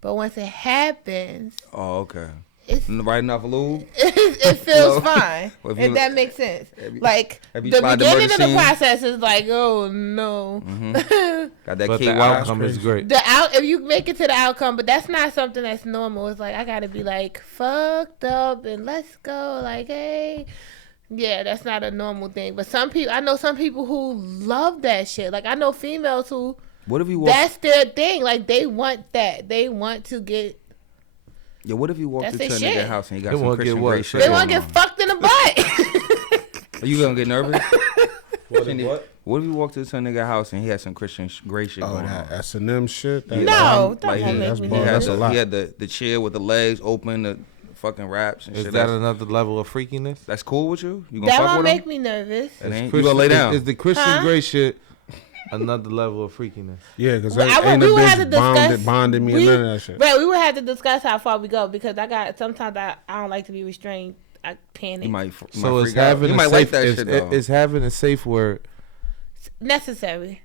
But once it happens, Oh, okay. it's Right enough lube? it feels No. fine. Well, if if you- that makes sense. have you- Like have you the tried the beginning murder of the scene? process is like, oh no. Got that But KY? the outcome is great. If you make it to the outcome, but that's not something that's normal. It's like I gotta be like fucked up and let's go. Like, hey, yeah, that's not a normal thing. But I know some people who love that shit. Like I know females who What if you walk? that's their thing. Like they want that. They want to get. Yeah, what if you walked That's into a their nigga shit. house and he got They some wanna get Christian what? Grey shit They going want to get on? fucked in the butt. Are you gonna get nervous? What? What if you walked into a nigga house and he had some Christian Grey shit Oh, going that on? S&M shit. That, No, don't Like, make that's me ball. He had, That's nervous. a lot. he had the chair with the legs open, the fucking wraps and Is shit. that That's, another level of freakiness? that's cool with you? You gonna That fuck won't with make him? me nervous. It ain't. You Christian- gonna lay down? Is the Christian Huh? Grey shit another level of freakiness? Yeah, because Well, ain't we the would have to bitch discuss. bonded me and none of that shit. Right, we would have to discuss how far we go because sometimes I don't like to be restrained. I panic. You might. So freak it's out. having You a might safe. like that is, shit though. is having a safe word Necessary.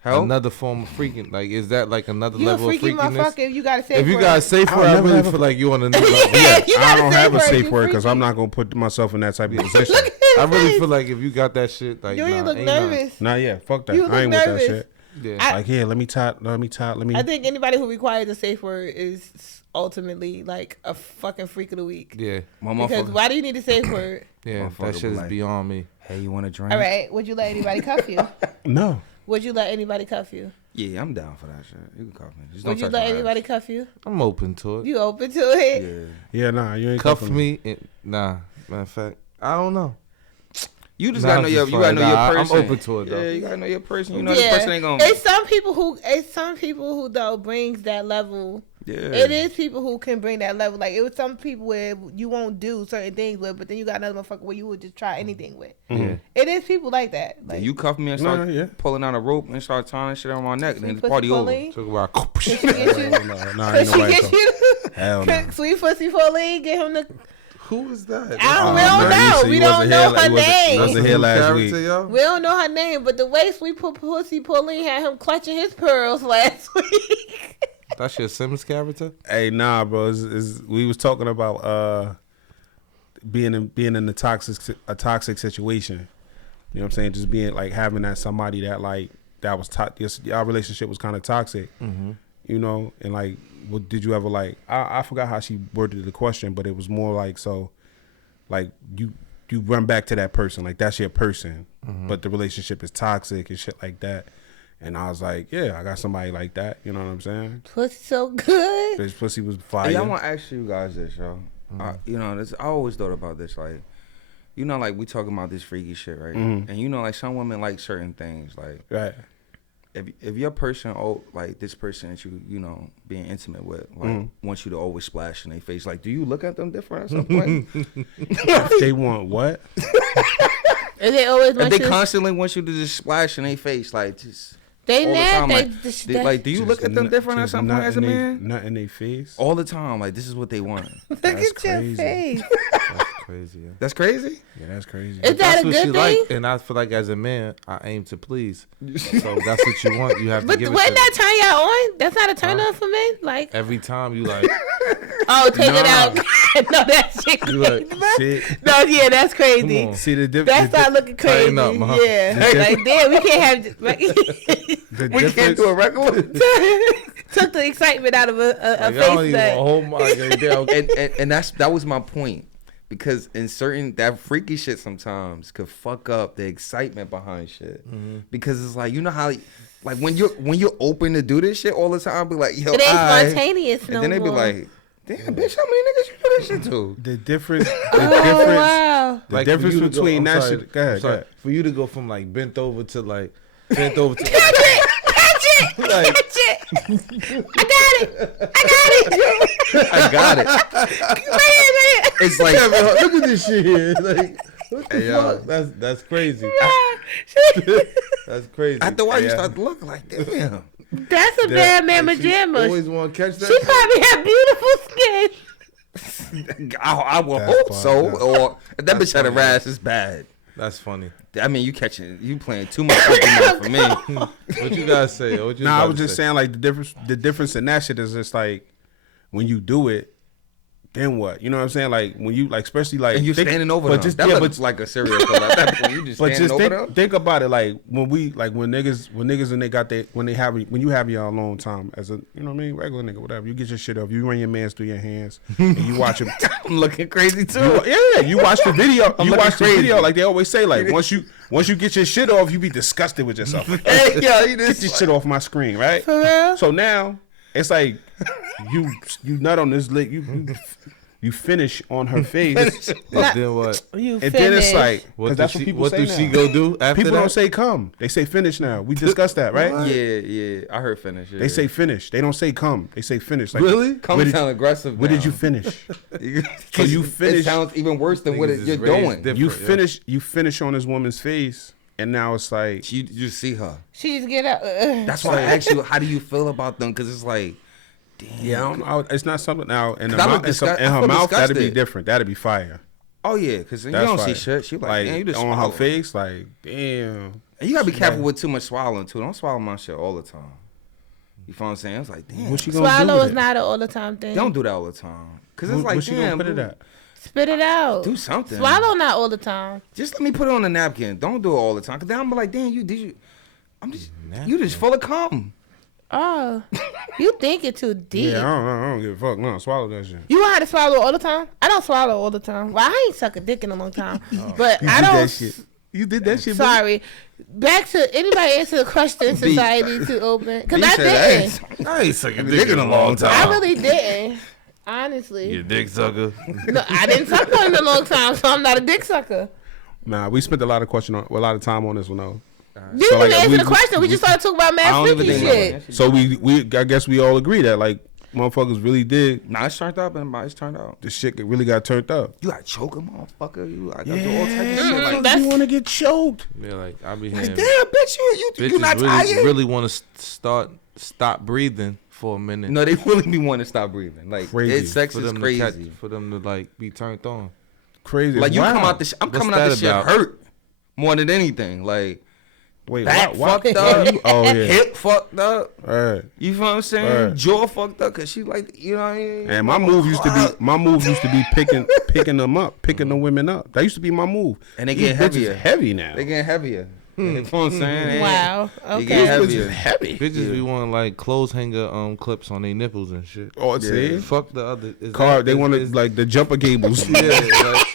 Help? another form of freaking? Like, is that like another You a level of freaky freakiness? motherfucker if you got a safe If you word. got a safe I'll word, I never really have a- feel like you on a new level. Yeah, you I got a don't safe have a word, safe you word because I'm freaky. not gonna put myself in that type of position. Look at his I really face. feel like if you got that shit, like, You nah, look ain't none. nervous. Nah, yeah, fuck that. You I look ain't with that nervous. shit. Yeah. Like, yeah, let me. I think anybody who requires a safe word is ultimately like a fucking freak of the week. yeah, My Because motherfucker. why do you need a safe word? yeah, Motherfucker that shit be is like- beyond me. Hey, you want a drink? All right, would you let anybody cuff you? No. Would you let anybody cuff you? Yeah, I'm down for that shit. You can cuff me. Just Would don't you touch let my ass. anybody cuff you? I'm open to it. You open to it? Yeah. Yeah, nah, you ain't Cuff cuffing me, nah. Matter of fact, I don't know. You just Nah, gotta know I'm your. just You gotta fine. know your Nah, I'm person. open to it, though. Yeah, you gotta know your person. You know this person ain't gonna. It's some people who though brings that level. Yeah. It is people who can bring that level. Like it was some people where you won't do certain things with, but then you got another motherfucker where you would just try anything with. Yeah. It is people like that. Yeah, Like you cuff me and start Nah, yeah. pulling out a rope and start tying shit on my neck, and then the Pussy party over. Pauline. Talk about. Can she get you? Nah, Can ain't she nobody get cuff. you? Hell no. Sweet pussy Pauline, get him the. Who is that? I man, don't know. he We wasn't don't know here- her he wasn't- name. he wasn't here last Character, week. yo? We don't know her name, but the way Sweet Pussy Pauline had him clutching his pearls last week. That's your Sims character? Hey, nah, bro. We was talking about being in a toxic situation. You know what I'm saying? Just being like having that somebody that like that was our relationship was kind of toxic. Mm-hmm. You know, and like, what did you ever like? I forgot how she worded the question, but it was more like like you run back to that person, like that's your person, but the relationship is toxic and shit like that. And I was like, yeah, I got somebody like that. You know what I'm saying? Pussy so good. Bitch, pussy was fire. Hey, I want to ask you guys this, yo. You know, I always thought about this, like, you know, like we talking about this freaky shit, right? And you know, like some women like certain things, like Right. if your person, like this person that you know being intimate with, like wants you to always splash in their face, like, do you look at them different at some point? They want what? And they always If want they you. constantly want you to just splash in their face, like just They all the mad. time, They like, just- they- like, do you look at them different at Just some point nut as a in they- man? Nut in their face. All the time, like this is what they want. look That's at your crazy. face. That's crazy. Yeah. That's crazy. Yeah, that's crazy. Is that That's a what she good thing? like, and I feel like as a man, I aim to please. So if that's what you want. You have to But give wouldn't it to that turn y'all on? That's not a turn Huh? on for men. Like, every time. You like, oh, take it Nah. out. No, that shit you like. See, No, yeah, that's Come crazy. on. see the difference. That start looking crazy. Tighten up, huh? Yeah, like damn, we can't have. The We can't do a regular. Took the excitement out of a Like, I don't face even that. want to hold my goddamn. and that was my point, because in certain that freaky shit sometimes could fuck up the excitement behind shit. Because it's like, you know how like when you're open to do this shit all the time, be like, yo, It ain't aight. spontaneous no And then they be more. like, damn, bitch, how many niggas you do this shit to? The difference. Oh wow. The Like, difference for you to go- between I'm that sorry, shit. Go ahead. I'm sorry. Go ahead. For you to go from like bent over to like bent over to Catch it! Catch it! Like- Catch it! I got it! I got it! I got it. Right here, It's like, yeah, bro, look at this shit here. Like, what the Hey, yo. fuck? That's crazy. right here. That's crazy. after a while, you Yeah. start to look like, damn. That's a bad mamma She jamma. always want to catch that. She probably had beautiful skin. I will That's hope fine, so. yeah. Or if that bitch had a funny. rash, it's bad. That's funny. I mean, you playing too much Pokemon for me. What you guys say? What you Nah, I about was to just say? saying like the difference in that shit is just like when you do it, then what? You know what I'm saying? Like when you like, especially like And you're think- standing over but them. just That yeah, looks but like a serial killer at that point. You just but standing just over them. think about it. Like when niggas and they got their when you have your alone time as a you know what I mean regular nigga whatever you get your shit off you run your mans through your hands and you watch him. I'm looking crazy too. You watch the video. You looking watch the crazy. video like they always say. Like once you get your shit off, you be disgusted with yourself. Like, Hey, yo, you get just your shit off my screen, right? For real? So now it's like you nut on this lick. You finish on her face, And then what? You and then it's finished. like What because do that's she? what people What say do now. she go do after People that? don't say come. They say finish now. We discussed that, right? yeah. I heard finish. Yeah. They say finish. They don't say come. They say finish. Like, Really? Where come did, sound aggressive. where did now. you finish? So you It finish- sounds even worse than what Niggas is you're raised doing. different. You yeah. finish on this woman's face, and now it's like You see her. She just get up. That's why I asked you, how do you feel about them? Because it's like, yeah, it's not something now in, the 'Cause I mouth, look in, some, disgust- in I her feel mouth. That'd be disgusted. different. That'd be fire. oh yeah, because you That's don't see fire. shit. She like, damn, you just on her swallowed. face, like damn. And you gotta be careful with too much swallowing too. Don't swallow my shit all the time. You feel what I'm saying? It's like, damn. What she gonna Swallow do is with it? not an all the time thing. Don't do that all the time. Cause it's like, What she gonna damn, put it boo, at? Spit it out. do something. Swallow not all the time. Just let me put it on a napkin. Don't do it all the time. Cause then I'm like, damn, you just full of cum. Oh, you thinking too deep. Yeah, I don't give a fuck. No, swallow that shit. You want her to swallow all the time? I don't swallow all the time. Well, I ain't suck a dick in a long time, but You I did don't. that shit. You did that shit. Sorry. Back to anybody answer the question. B. Society too open because B I said, didn't. I ain't sucking dick in a long time. I really didn't. Honestly, You dick sucker. no, I didn't suck one in a long time, so I'm not a dick sucker. Nah, we spent a lot of time on this one though. You So, didn't like, even answer we- the question. We just started talking about I mad don't even freaky think shit. So I guess we all agree that like motherfuckers really did Nah, it's turned up and it's turned out. the shit really got turned up. You gotta choke a motherfucker. You gotta do all types of shit. Like, That's- you want to get choked? Yeah, like I be damn, hearing bitch, you bitches not really tired? really want to stop breathing for a minute. No, they really be wanting to stop breathing. Like, Crazy. it's sex for is them crazy. to catch, for them to like be turned on. Crazy. Like, you Wow. come out the I'm What's coming out that the shit about? hurt more than anything. Like, Wait, back why- fucked up, Oh yeah. hip fucked up. All right. You feel what I'm saying? Right. Jaw fucked up because she like, you know what I mean? And my move used to be picking them up, picking the women up. That used to be my move. And they These get bitches heavier. heavy now. They getting heavier. You know what I'm saying? Wow. You Okay. get These heavier. bitches heavy. Bitches be wanting like clothes hanger clips on their nipples and shit. Oh, see? Fuck the other. Is Car, that- they is- want is- like the jumper gables. Yeah, like,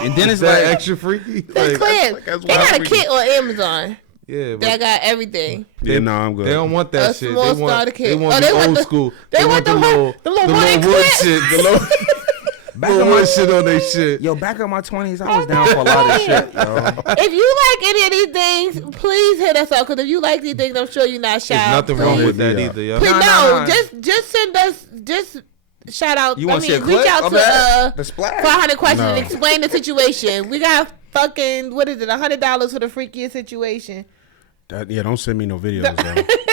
And then it's is that like, extra freaky. It's Like, clear. that's They why got I'm a kit on Amazon yeah, that but got everything. Yeah, no, I'm good. they don't want that A shit. small They want, starter kit. they want Oh, the they want old the- school. they want the little wooden wood clip. shit. The little, back little in my, wood shit on their shit. yo, back in my 20s, I was down for a lot of shit, yo. If you like any of these things, please hit us up. Because if you like these things, I'm sure you're not shy. There's nothing wrong Please. with that Yeah. either, yo. Please, Nah, no, nah. just send us, just shout out. You I want to see mean, a clip reach out of to that? The splash? 400 questions No. and explain the situation. We got fucking, what is it, $100 for the freakiest situation. Yeah, don't send me no videos, though.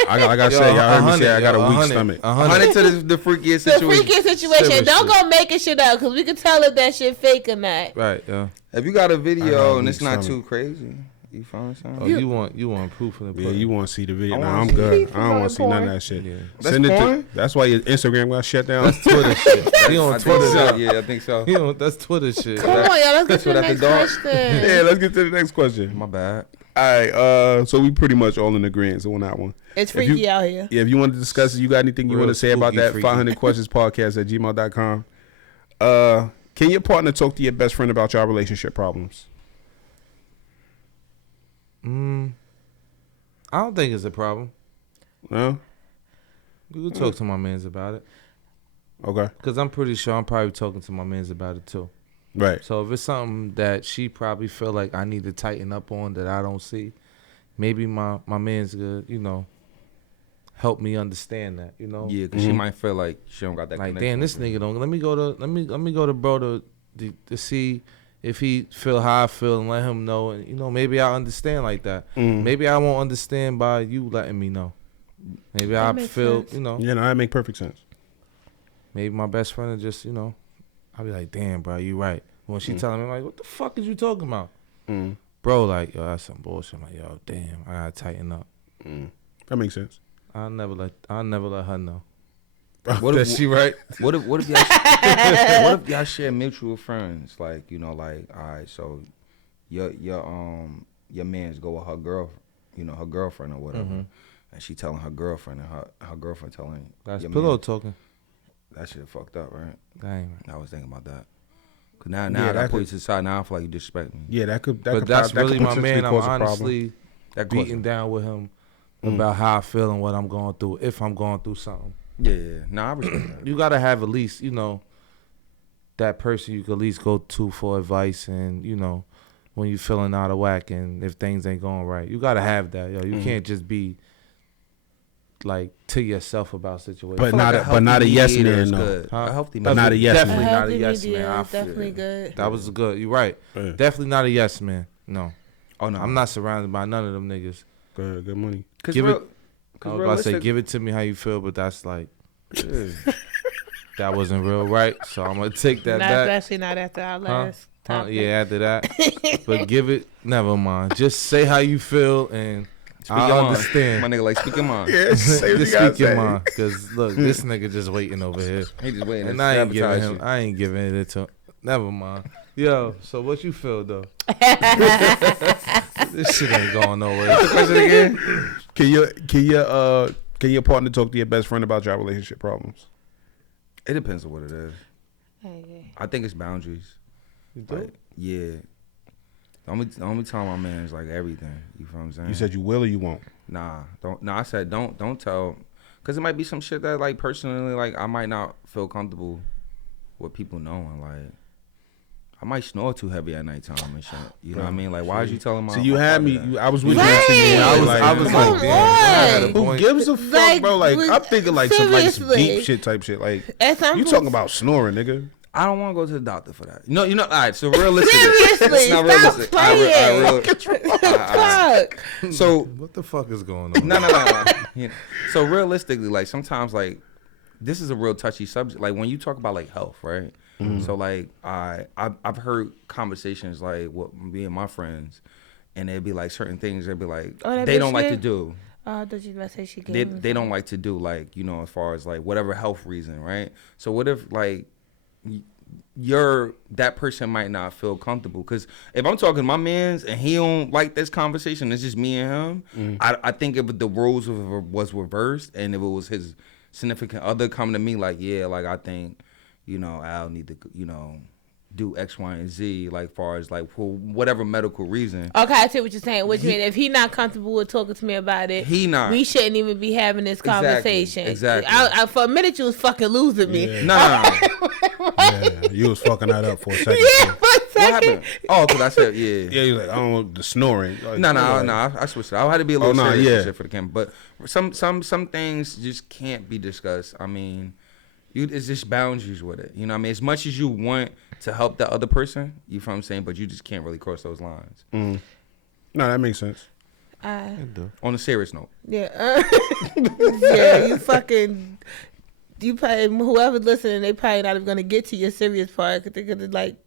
Like I Yo, said, y'all heard me say I 100, got a yo, weak 100, stomach. 100. 100 to the freakiest The situation. freakiest situation. Serious Don't shit. go making shit up because we can tell if that shit fake or not. Right, yeah. If you got a I got video a and weak it's not stomach. too crazy, you feel what I'm saying? Oh, you want proof of the Yeah, pudding. you want to see the video? I Nah, wanna I'm see good. the I don't want to see none of porn. that shit. Yeah. Send That's it to. porn? That's why your Instagram got shut down. Twitter shit. He on I think Twitter. so. Yeah, I think so. He on, that's Twitter shit. Come on, y'all. Let's get to the That's next what I question. Yeah, let's get to the next question. My bad. All right, so we pretty much all in agreement on that one. It's If you- freaky out here. Yeah, if you want to discuss it, you got anything you Real want to say about spooky that, freaky. 500 questions podcast at gmail.com. Can your partner talk to your best friend about your relationship problems? I don't think it's a problem. No. You can talk to my mans about it. Okay. Because I'm pretty sure I'm probably talking to my mans about it too. Right. So if it's something that she probably feel like I need to tighten up on that I don't see, maybe my man's good, help me understand that, Yeah, because she might feel like she don't got that Like, connection. damn, this nigga don't. Let me go to bro to see if he feel how I feel and let him know. And maybe I'll understand like that. Maybe I won't understand by you letting me know. Maybe That I makes feel, sense. Yeah, no, that make perfect sense. maybe my best friend will just, I'll be like, damn, bro, you right. When she telling me, I'm like, what the fuck is you talking about? Bro, like, yo, that's some bullshit. I'm like, yo, damn, I gotta tighten up. That makes sense. I'll never let her know. What That if she right? What if what if y'all share mutual friends? Like, all right, so your man's go with her girl, her girlfriend or whatever, and she telling her girlfriend, and her girlfriend telling That's your pillow man. talking. That shit fucked up, right? Dang. I was thinking about that. Cause now Yeah, I that put you could- to the side. Now I feel like you disrespect me. Yeah, that could. But that's that could really my potentially man. I'm cause a problem. honestly That beating down with him about how I feel and what I'm going through, if I'm going through something. Yeah. No, I respect that. You gotta have at least, that person you could at least go to for advice, and when you feeling out of whack and if things ain't going right, you gotta have that. Yo, you can't just be like to yourself about situations. But I feel like not not a yes mediator man, is no. good. Huh? A healthy But not a yes Definitely man. not a healthy yes media man. I is definitely good. That was good. You're right. Yeah. Definitely not a yes man. No, Oh no, I'm not surrounded by none of them niggas. Good money. Give it. I was about to say, realistic- give it to me how you feel, but that's like, that wasn't real right. So I'm gonna take that Not back. especially not after our last Huh? topic. Yeah, after that. But give it. Never mind. Just say how you feel, and Speak I your mind. understand. My nigga, like speak your mind. Yeah, say what you Just gotta speak your say. mind, cause look, this nigga just waiting over here, He just waiting and to I ain't giving sabotage him. you. I ain't giving it to him. Never mind. Yo, so what you feel though? This shit ain't going nowhere. Question again? Can your partner talk to your best friend about your relationship problems? It depends on what it is. Okay. I think it's boundaries. do? Like, yeah. The only time my man is like everything. You feel what I'm saying? You said you will or you won't. Nah, don't. No, I said don't tell, cause it might be some shit that like personally like I might not feel comfortable with people knowing. Like I might snore too heavy at nighttime and shit. You know what I mean? Like why is you telling my? So you my had partner me. that? I was with Right. you. I was Come like, damn. I had a on. Who point. gives a fuck, Like, bro? Like we- I'm thinking like some seriously. deep shit type shit. Like At some you point- talking about snoring, nigga. I don't want to go to the doctor for that. No, all right. So realistically, Seriously, it's not stop realistic. playing. Fuck. So What the fuck is going on? no. You know, so realistically, like sometimes, like this is a real touchy subject. Like when you talk about like health, right? So like I've heard conversations like with me and my friends, and it'd be like certain things. They'd be like Oh, that they bitch don't like to did? do. Oh, I thought you were about to say she They gave they don't like to do like as far as like whatever health reason, right? So what if like that person might not feel comfortable, because if I'm talking to my man's and he don't like this conversation, it's just me and him. I think if the roles was reversed and if it was his significant other coming to me like, yeah, like I think Al need to do X, Y, and Z, like far as like for whatever medical reason. Okay, I see what you're saying. Which means if he not comfortable with talking to me about it, He not. we shouldn't even be having this conversation. Exactly. I, for a minute, you was fucking losing me. Yeah. No. Yeah, you was fucking that up for a second. Yeah, too. for a What second. happened? Oh, because I said, yeah. Yeah, you like I don't know the snoring. Like, No, like, I switched it. I had to be a little nah, serious and yeah. shit for the camera. But some things just can't be discussed. I mean, it's just boundaries with it. You know what I mean? As much as you want to help the other person, you feel what I'm saying, but you just can't really cross those lines. No, that makes sense. On a serious note. Yeah. Yeah, you probably, whoever's listening, they probably not even going to get to your serious part because they're going to like,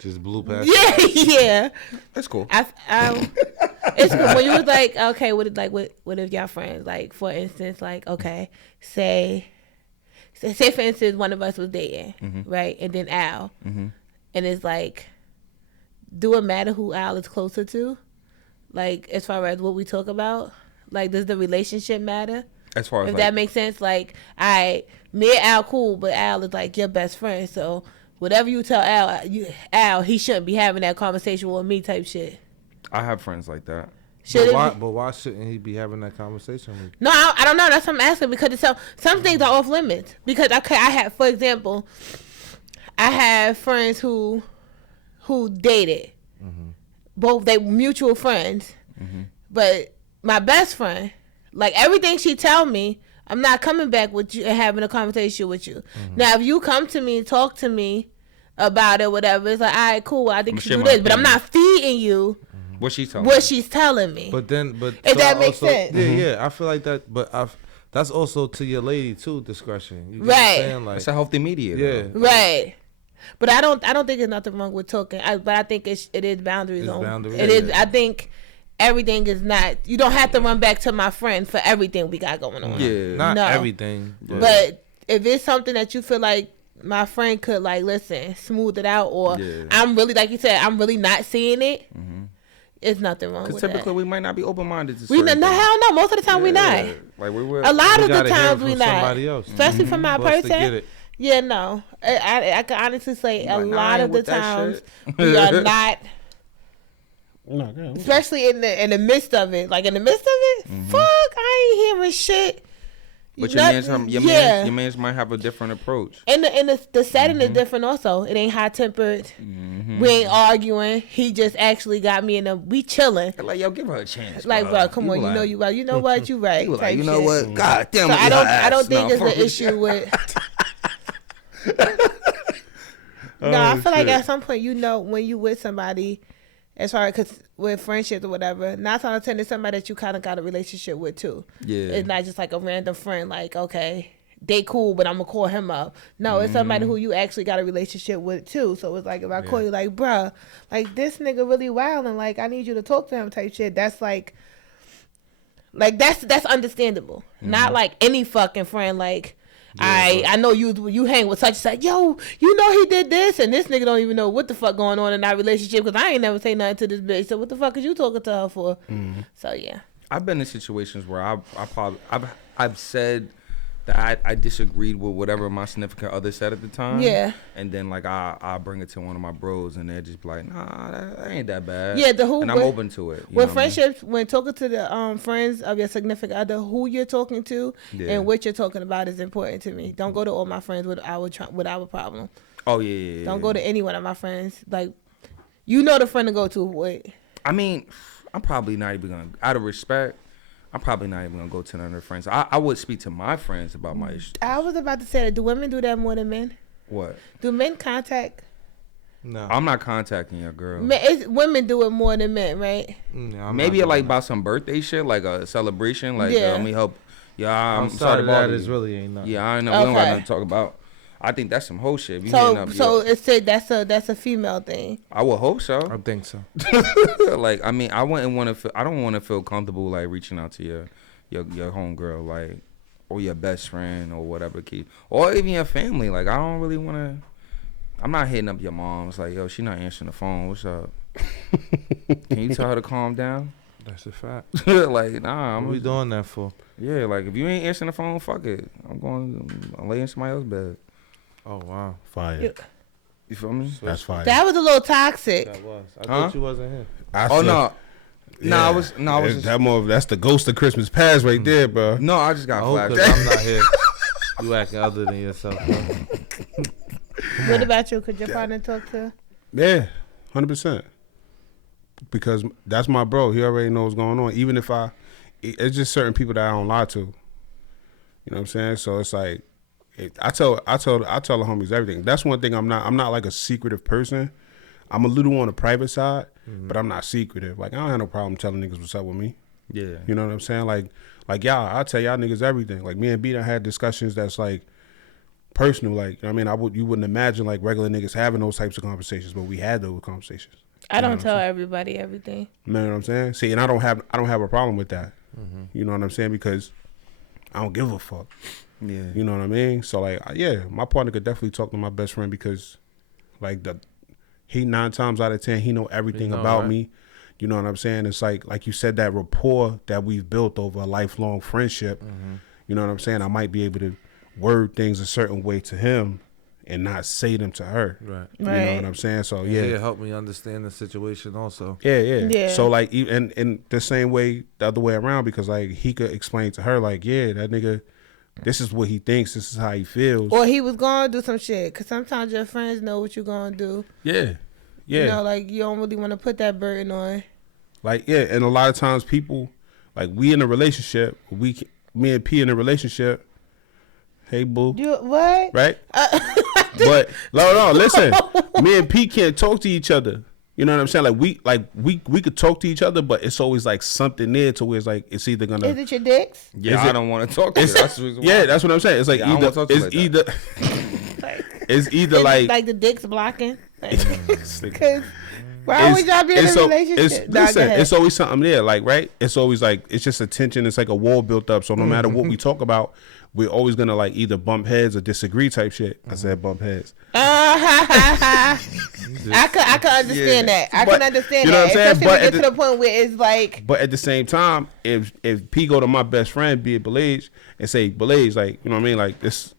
Just blew past. yeah. That's cool. It's cool. When you was like, okay, what if y'all friends? Like, for instance, like, okay, say for instance, one of us was dating, right? And then Al. And it's like, do it matter who Al is closer to? Like, as far as what we talk about? Like, does the relationship matter? As far as If like, that makes sense, like, me and Al cool, but Al is like your best friend. So whatever you tell Al, he shouldn't be having that conversation with me type shit. I have friends like that. Should But why shouldn't he be having that conversation with you? No, I don't know. That's what I'm asking because it's some things are off limits. Because I have, for example, I have friends who dated, both they mutual friends, but my best friend, like everything she tell me, I'm not coming back with you and having a conversation with you. Now, if you come to me and talk to me about it, whatever, it's like, all right, cool. I think you should do this, but I'm not feeding you What she's telling what she's telling me. But If that makes sense. Yeah, I feel like that. But that's also to your lady too, discretion. You get Right. what I'm saying? Like, it's a healthy mediator. yeah. Right. But I don't think there's nothing wrong with talking. But I think it is boundaries. It's on boundaries. It is. Yeah. I think everything is not. You don't have to run back to my friend for everything we got going on. Yeah. Not No. everything. But if it's something that you feel like my friend could like listen, smooth it out, or Yeah. I'm really like you said, I'm really not seeing it. It's nothing wrong Because with typically that. we might not be open minded to We certain no things. hell no. Most of the time we not. Like we were. A lot You of the gotta hear it times from we not. somebody else. Especially from my For us to get person. it. Yeah, no. I can honestly say a Like, nah, I lot ain't of the with that times shit. we are not, No, yeah, especially in the midst of it. Like in the midst of it, fuck, I ain't hearing shit. But Nothing- your yeah. man's might have a different approach. And the setting is different also. It ain't hot tempered. We ain't arguing. He just actually got me in a we chilling. Like, yo, give her a chance. Like, bro, come on, you know you right. You know what, you right. You like, type you know shit. what? God damn So it. I don't think it's an issue with. No, I feel like at some point, you know, when you with somebody, as far as with friendships or whatever, 9 times out of 10 is somebody that you kind of got a relationship with too. Yeah. It's not just like a random friend. Like, okay, they cool, but I'm gonna call him up. No, it's somebody who you actually got a relationship with too. So it's like if I call you, like, bruh, like this nigga really wild and like I need you to talk to him type shit. That's like that's understandable. Not like any fucking friend. Like I know you hang with such and such. Yo, you know he did this, and this nigga don't even know what the fuck going on in our relationship because I ain't never say nothing to this bitch. So what the fuck is you talking to her for? So yeah. I've been in situations where I've said that I disagreed with whatever my significant other said at the time. Yeah. And then like I bring it to one of my bros and they're just like, nah, that ain't that bad. Yeah, and I'm open to it. You With know what I mean? friendships, when talking to the friends of your significant other, who you're talking to Yeah. and what you're talking about is important to me. Don't go to all my friends with our problem. Oh yeah. Don't go to any one of my friends. Like, you know the friend to go to. Wait. I mean, I'm probably not even gonna, out of respect, I'm probably not even gonna go to none of their friends. I would speak to my friends about my issues. I was about to say that. Do women do that more than men? What? Do men contact? No. I'm not contacting your girl. Women do it more than men, right? Yeah, I'm Maybe not like doing about some birthday shit, like a celebration, like Yeah. let me help. Yeah, that. I'm sorry to that. bother Is you. really ain't nothing. Yeah, I know. We don't got Okay. nothing to talk about. I think that's some whole shit. If you hitting up, So yeah. it's said that's a female thing. I would hope I so. think so. Like, I mean, I wouldn't want to. I don't want to feel comfortable like reaching out to your homegirl, like, or your best friend or whatever, kid, or even your family. Like, I don't really want to. I'm not hitting up your mom. It's like, yo, she not answering the phone. What's up? Can you tell her to calm down? That's a fact. Like, nah, What we doing that for? Yeah, like if you ain't answering the phone, fuck it. I'm lay in somebody else's bed. Oh wow. Fire. Yeah. You feel me? That's fire. That was a little toxic. That was. I Huh? thought you wasn't here. I Oh feel- no, no, I Yeah. was just, That's the ghost of Christmas past right there, bro. no, I just got I hope flagged. 'cause I'm not here. You acting other than yourself. Bro. What about you? Could your partner talk to? Yeah, 100%. Because that's my bro. He already knows what's going on. Even if it's just certain people that I don't lie to. You know what I'm saying? So it's like, I tell the homies everything. That's one thing I'm not like a secretive person. I'm a little on the private side, but I'm not secretive. Like, I don't have no problem telling niggas what's up with me. Yeah, You know what I'm saying? Like y'all, I tell y'all niggas everything. Like, me and B done had discussions that's like personal. Like, I mean, you wouldn't imagine like regular niggas having those types of conversations, but we had those conversations. I don't tell everybody everything. You know what I'm saying? See, and I don't have a problem with that. You know what I'm saying? Because I don't give a fuck. yeah. You know what I mean? So like, yeah, my partner could definitely talk to my best friend because, like, he 9 times out of 10 he know everything know, about right? me. You know what I'm saying? It's like you said, that rapport that we've built over a lifelong friendship. You know what I'm saying? I might be able to word things a certain way to him, and not say them to her. Right. You know Right. what I'm saying? So Yeah. yeah. Help me understand the situation also. Yeah. Yeah. So like, and the same way, the other way around, because like he could explain to her like, yeah, that nigga, this is what he thinks, this is how he feels. Or he was gonna do some shit. Cause sometimes your friends know what you're gonna do. Yeah. You know, like you don't really want to put that burden on. Like, yeah, and a lot of times people, like, we in a relationship, me and P in a relationship, hey, boo, You what? right? But, no, listen, me and P can't talk to each other. You know what I'm saying? We could talk to each other, but it's always, like, something there to where it's, like, it's either gonna... Is it your dicks? Yeah, Is I it- don't want to talk to you. That's the reason why. Yeah, that's what I'm saying. It's like Yeah, I don't either, wanna talk to you it's like either, it's either, Is like... the dicks blocking. it's like- Cause why would y'all be in a relationship? Nah, go Listen, ahead. it's always something there, like, right? It's always like, it's just a tension. It's like a wall built up. So no matter what we talk about, we're always gonna like either bump heads or disagree type shit. I said bump heads. I could understand that. I But- can understand you know that. what I'm saying? Especially But when you at get to the point where it's like, But at the same time, if P go to my best friend, be it Belage, and say, Belage, like, you know what I mean? Like this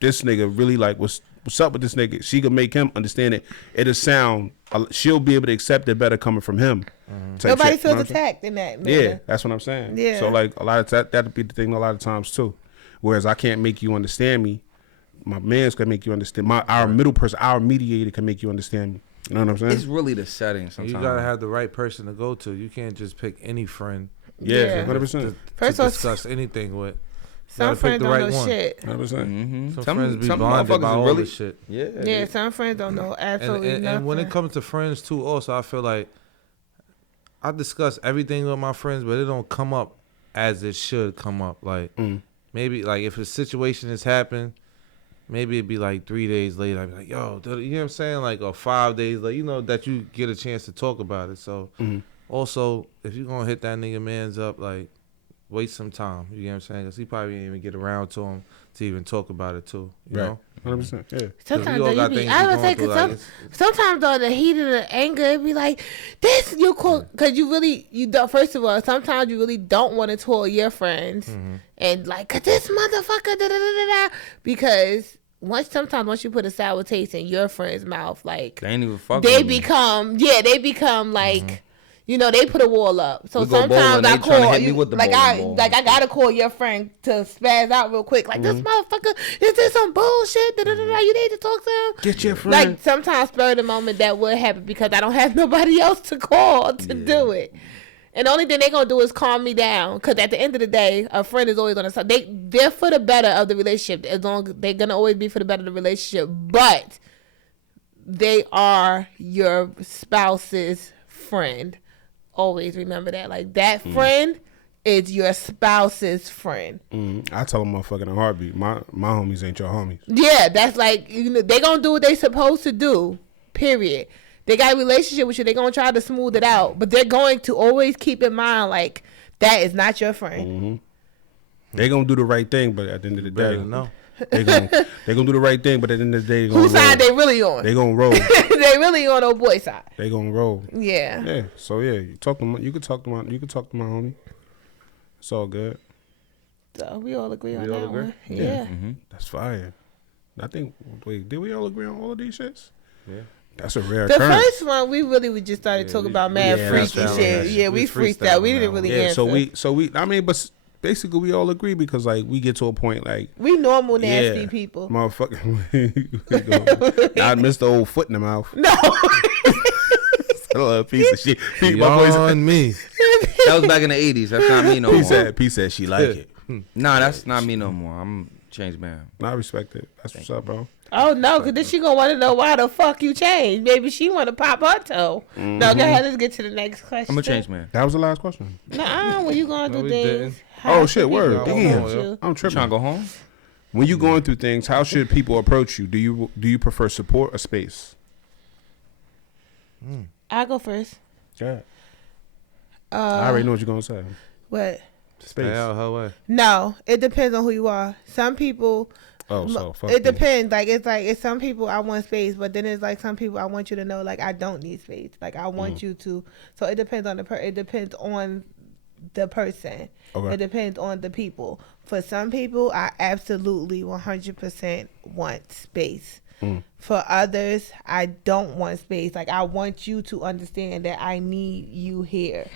nigga really like, what's up with this nigga? She could make him understand it. It'll sound, she'll be able to accept it better coming from him. type nobody shit, you know feels what I'm saying? attacked in that. Yeah, manner. that's what I'm saying. Yeah. So like a lot of that'd be the thing a lot of times too. Whereas I can't make you understand me, my man's can make you understand. Our middle person, our mediator can make you understand me. You know what I'm saying? It's really the setting sometimes. You gotta have the right person to go to. You can't just pick any friend Yeah, Yeah. 100%. to First of all, discuss anything with. some gotta pick friends the don't right know one. shit. 100%. Mm-hmm. Some friends be bonded motherfuckers by is all really this shit. Yeah. Yeah, some friends don't know absolutely nothing. And when it comes to friends too, also I feel like I discuss everything with my friends, but it don't come up as it should come up. Like maybe like if a situation has happened, maybe it'd be like 3 days later. I'd be like, yo, you know what I'm saying? Like, or 5 days later, you know, that you get a chance to talk about it. So also, if you're gonna hit that nigga man's up, like, waste some time. You know what I'm saying? Because he probably didn't even get around to him to even talk about it too. You know? 100%. Yeah. Sometimes we all though, got you be, things I we would say, going cause through, sometimes though, the heat of the anger, it'd be like, this, you cool, cause you really, you don't, first of all, sometimes you really don't want to tell your friends and like, cause this motherfucker, da da da da, because sometimes once you put a sour taste in your friend's mouth, like, They ain't even fucking they with me. become like, you know, they put a wall up. So We go bowling, sometimes I they tryna call hit me you, with the like bowling ball. I gotta call your friend to spaz out real quick. Like this motherfucker, is this some bullshit? Da, da, da, da. You need to talk to him. Get your friend. Like sometimes spur of the moment that would happen because I don't have nobody else to call to do it. And the only thing they gonna do is calm me down. Because at the end of the day, a friend is always gonna they're for the better of the relationship. As long as they're gonna always be for the better of the relationship, but they are your spouse's friend. Always remember that. Like that friend is your spouse's friend. I tell them motherfucking in a heartbeat. My homies ain't your homies. Yeah, that's like, you know, they gonna do what they supposed to do. Period. They got a relationship with you. They gonna try to smooth it out, but they're going to always keep in mind like that is not your friend. They gonna do the right thing, but at the end of the Better day, to know. they gonna do the right thing, but at the end of the day, they Whose gonna side roll. they really on? They gonna roll. They really on old boy side. They gonna roll. Yeah. Yeah. So yeah, you could talk to my homie. It's all good. So we all agree on We all that agree? one. Yeah. That's fire. I think. Wait, did we all agree on all of these shits? Yeah. That's a rare The occurrence. first one we really just started talking about mad yeah, freaky that's shit. freestyle. Yeah, we We freestyle. We freestyle didn't on really that Yeah. answer. So we. I mean, but basically we all agree because like we get to a point like. We normal nasty Yeah, people. Motherfucker. I missed the old foot in the mouth. No. A little piece of shit. My boy said, Beyond me. That was back in the 80s. That's not me no more. P said she like it. Nah, that's not me no more. I'm changed man. I respect it. That's what's up, bro. Oh no, because then she gonna want to know why the fuck you changed. Maybe she want to pop her toe. No, go ahead. Let's get to the next question. I'm a changed man. That was the last question. Nuh-uh, when you going No, through we things. didn't. how Oh, should shit, people word. approach Damn. you? I'm You tripping. trying to go home? When you going through things, how should people approach you? Do you prefer support or space? I'll go first. Yeah. I already know what you're gonna say. What? Space. Stay out her way. No, it depends on who you are. Some people, Oh, so fuck it you. depends. Like it's some people I want space, but then it's like some people I want you to know like I don't need space. Like I want you to. So it depends on it depends on the person. Okay. It depends on the people. For some people, I absolutely 100% want space. For others, I don't want space. Like, I want you to understand that I need you here.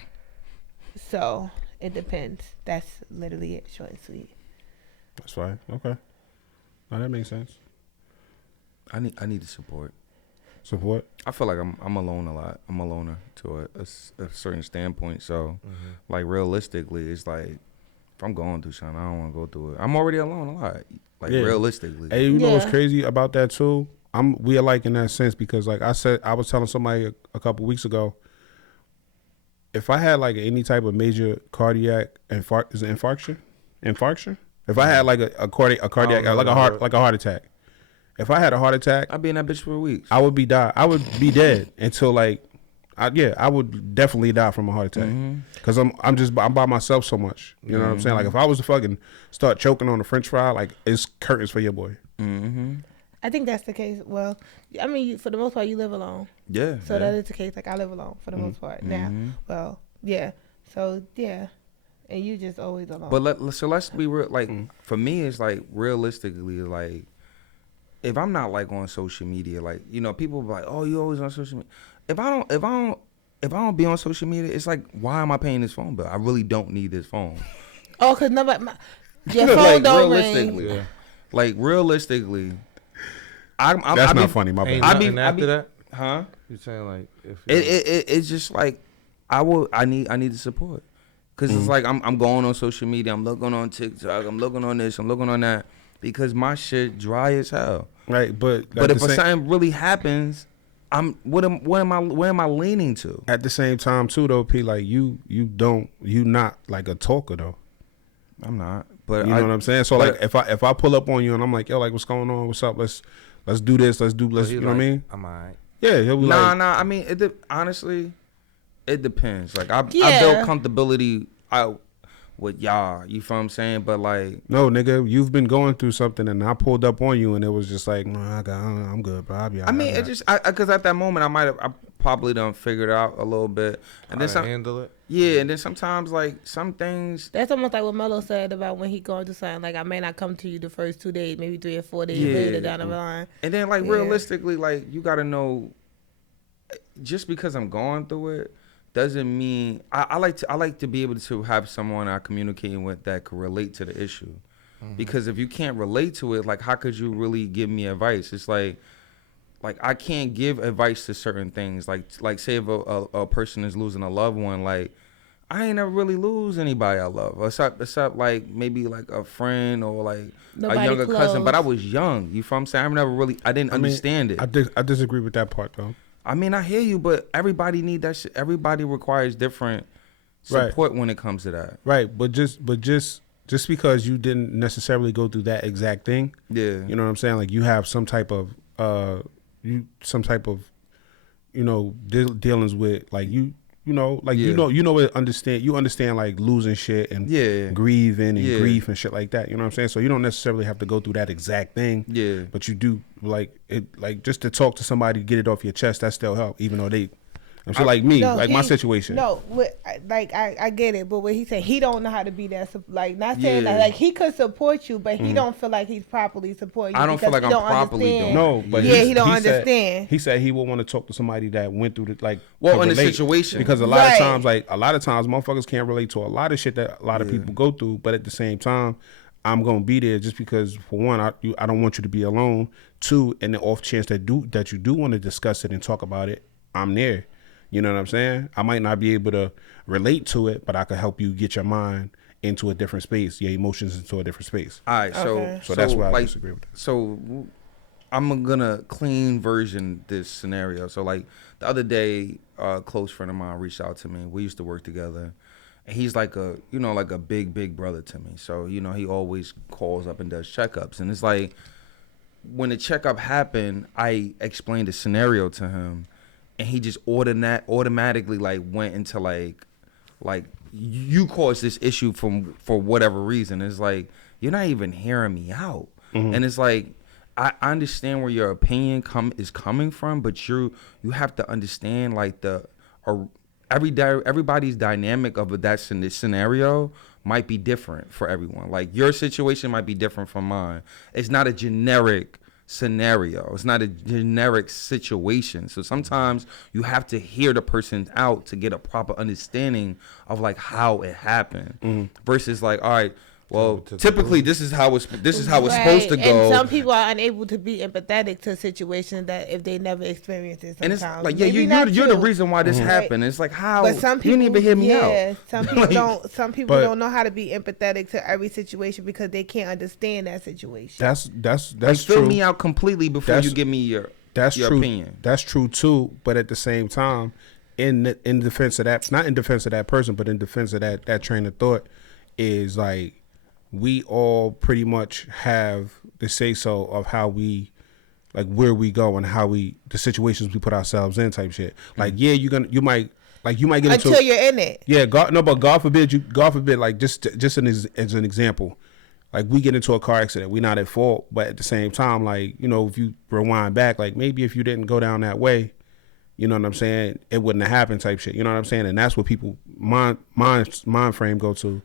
So it depends. That's literally it, short and sweet. That's fine. Okay. No, that makes sense. I need the support. Support. I feel like I'm alone a lot. I'm a loner to a certain standpoint. So, like, realistically, it's like, if I'm going through something, I don't want to go through it. I'm already alone a lot. Like, Yeah. realistically. Hey, you know what's Yeah. crazy about that too? We are like in that sense because, like I said, I was telling somebody a couple weeks ago, if I had like any type of major cardiac infarction? If I had like a cardiac know like that word. a heart attack. If I had a heart attack, I'd be in that bitch for weeks. I would be dead until like, I would definitely die from a heart attack because I'm by myself so much. You know what I'm saying? Like if I was to fucking start choking on a French fry, like it's curtains for your boy. I think that's the case. Well, I mean, for the most part, you live alone. Yeah. So that is the case. Like, I live alone for the most part now. Well, yeah. So, yeah. And you just always alone. But let's be real. Like, for me, it's like, realistically, like, if I'm not like on social media, like, you know, people be like, oh, you always on social media. If I don't be on social media, it's like, why am I paying this phone bill? I really don't need this phone. Oh, because nobody, your phone Like, don't realistically. ring. Yeah. Like, realistically, That's I not be- funny, my Ain't bad. nothing after that. Huh? You saying like if It's just like I need the support because it's like I'm going on social media, I'm looking on TikTok, I'm looking on this, I'm looking on that because my shit dry as hell. Right, but But if something really happens, where am I leaning to? at the same time too though, P, like you not like a talker though. I'm not. But You know what I'm saying? So but- like if I pull up on you and I'm like, yo, like what's going on? What's up? Let's do this. You know what I mean? I'm alright. Yeah, he'll be Nah. like, I mean, honestly, it depends. Like I Yeah. built comfortability out with y'all. You feel what I'm saying? But like, no, nigga, you've been going through something, and I pulled up on you, and it was just like, nah, I'm good, bro. I'll be all I mean, right. it just because at that moment I probably done figured it out a little bit, and then some. Handle it. Yeah, and then sometimes like some things. That's almost like what Melo said about when he going through something. Like, I may not come to you the first 2 days, maybe 3 or 4 days Yeah. later down the line. And then like Yeah. realistically, like you gotta know, just because I'm going through it doesn't mean I like to be able to have someone I'm communicating with that could relate to the issue. Because if you can't relate to it, like how could you really give me advice? It's like I can't give advice to certain things. Like say if a person is losing a loved one, like I ain't never really lose anybody I love, except like maybe like a friend or like Nobody a younger close. cousin. But I was young. You feel what I'm saying? I didn't understand it. I disagree with that part though. I mean, I hear you, but everybody need that shit. Everybody requires different Right. support when it comes to that. Right, but just because you didn't necessarily go through that exact thing, Yeah. you know what I'm saying? Like you have some type of dealings with like you understand like losing shit and Yeah. grieving and Yeah. grief and shit like that. You know what I'm saying? So you don't necessarily have to go through that exact thing. Yeah. But you do like it, like just to talk to somebody, get it off your chest. That still help, even though they. I'm sure, like me, No, like my he- situation. No, I get it, but what he said, he don't know how to be that. Like, not saying Yeah. that, like he could support you, but he don't feel like he's properly supporting you. I don't feel because like he I'm don't properly doing understand. No, but Yeah, he's- he don't said- understand. He said he would want to talk to somebody that went through the like. Well, to in the relate. situation. because a lot Right. of times, motherfuckers can't relate to a lot of shit that a lot of people go through. But at the same time, I'm gonna be there just because, for one, I don't want you to be alone. Two, and the off chance that you do want to discuss it and talk about it, I'm there. You know what I'm saying? I might not be able to relate to it, but I could help you get your mind into a different space, your emotions into a different space. All right. Okay. So that's why I like, disagree with that. So I'm gonna clean version this scenario. So like the other day, a close friend of mine reached out to me. We used to work together. And he's like a big brother to me. So, you know, he always calls up and does checkups. And it's like when the checkup happened, I explained the scenario to him and he just automatically like went into like you caused this issue for whatever reason. It's like you're not even hearing me out. And it's like I understand where your opinion is coming from, but you have to understand like everybody's dynamic of that scenario might be different for everyone. Like your situation might be different from mine. It's not a generic scenario. It's not a generic situation. So sometimes you have to hear the person out to get a proper understanding of like how it happened versus like, all right, well, typically this is how it's supposed to go. And some people are unable to be empathetic to situations that if they never experienced it. And Sometimes. it's like, yeah, you're the reason why this happened. It's like, how? But some people, you didn't even hear me yeah, out. some people don't. Some people but- don't know how to be empathetic to every situation because they can't understand that situation. That's Like, true. fill me out completely before That's- you give me your true. opinion. That's true too. But at the same time, in defense of that, not in defense of that person, but in defense of that train of thought, is like we all pretty much have the say so of how we, like where we go and how we the situations we put ourselves in type shit. Like yeah, you might get Until into you're in it. yeah, but God forbid, like just as an example, like we get into a car accident, we're not at fault, but at the same time, like, you know, if you rewind back, like maybe if you didn't go down that way, you know what I'm saying, it wouldn't have happened type shit. You know what I'm saying? And that's what people mind frame go to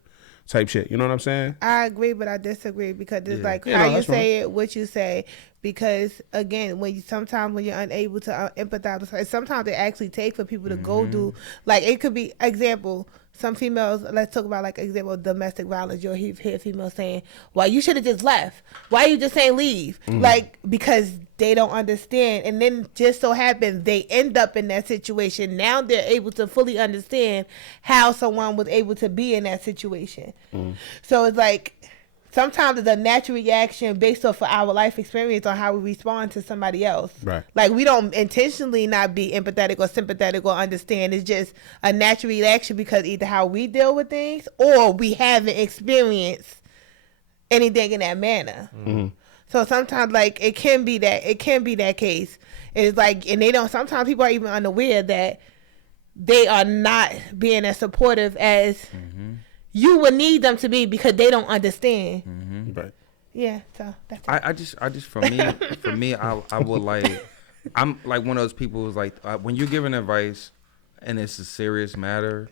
type shit. You know what I'm saying? I agree, but I disagree because it's like Yeah, how no, you that's say it, what you say. Because again, sometimes when you're unable to empathize, with sometimes it actually takes for people to go do, like it could be example. Some females, let's talk about like example of domestic violence. You'll hear females saying, "Well, you should have just left. Why you just saying leave?" Like because they don't understand, and then just so happens they end up in that situation. Now they're able to fully understand how someone was able to be in that situation. So it's like sometimes it's a natural reaction based off of our life experience on how we respond to somebody else. Right. Like we don't intentionally not be empathetic or sympathetic or understand. It's just a natural reaction because either how we deal with things or we haven't experienced anything in that manner. So sometimes like it can be that case. It's like, and they don't, sometimes people are even unaware that they are not being as supportive as you would need them to be because they don't understand. Right. Yeah, so that's it. I just for me, I would like, I'm like one of those people who's like, when you're giving advice and it's a serious matter,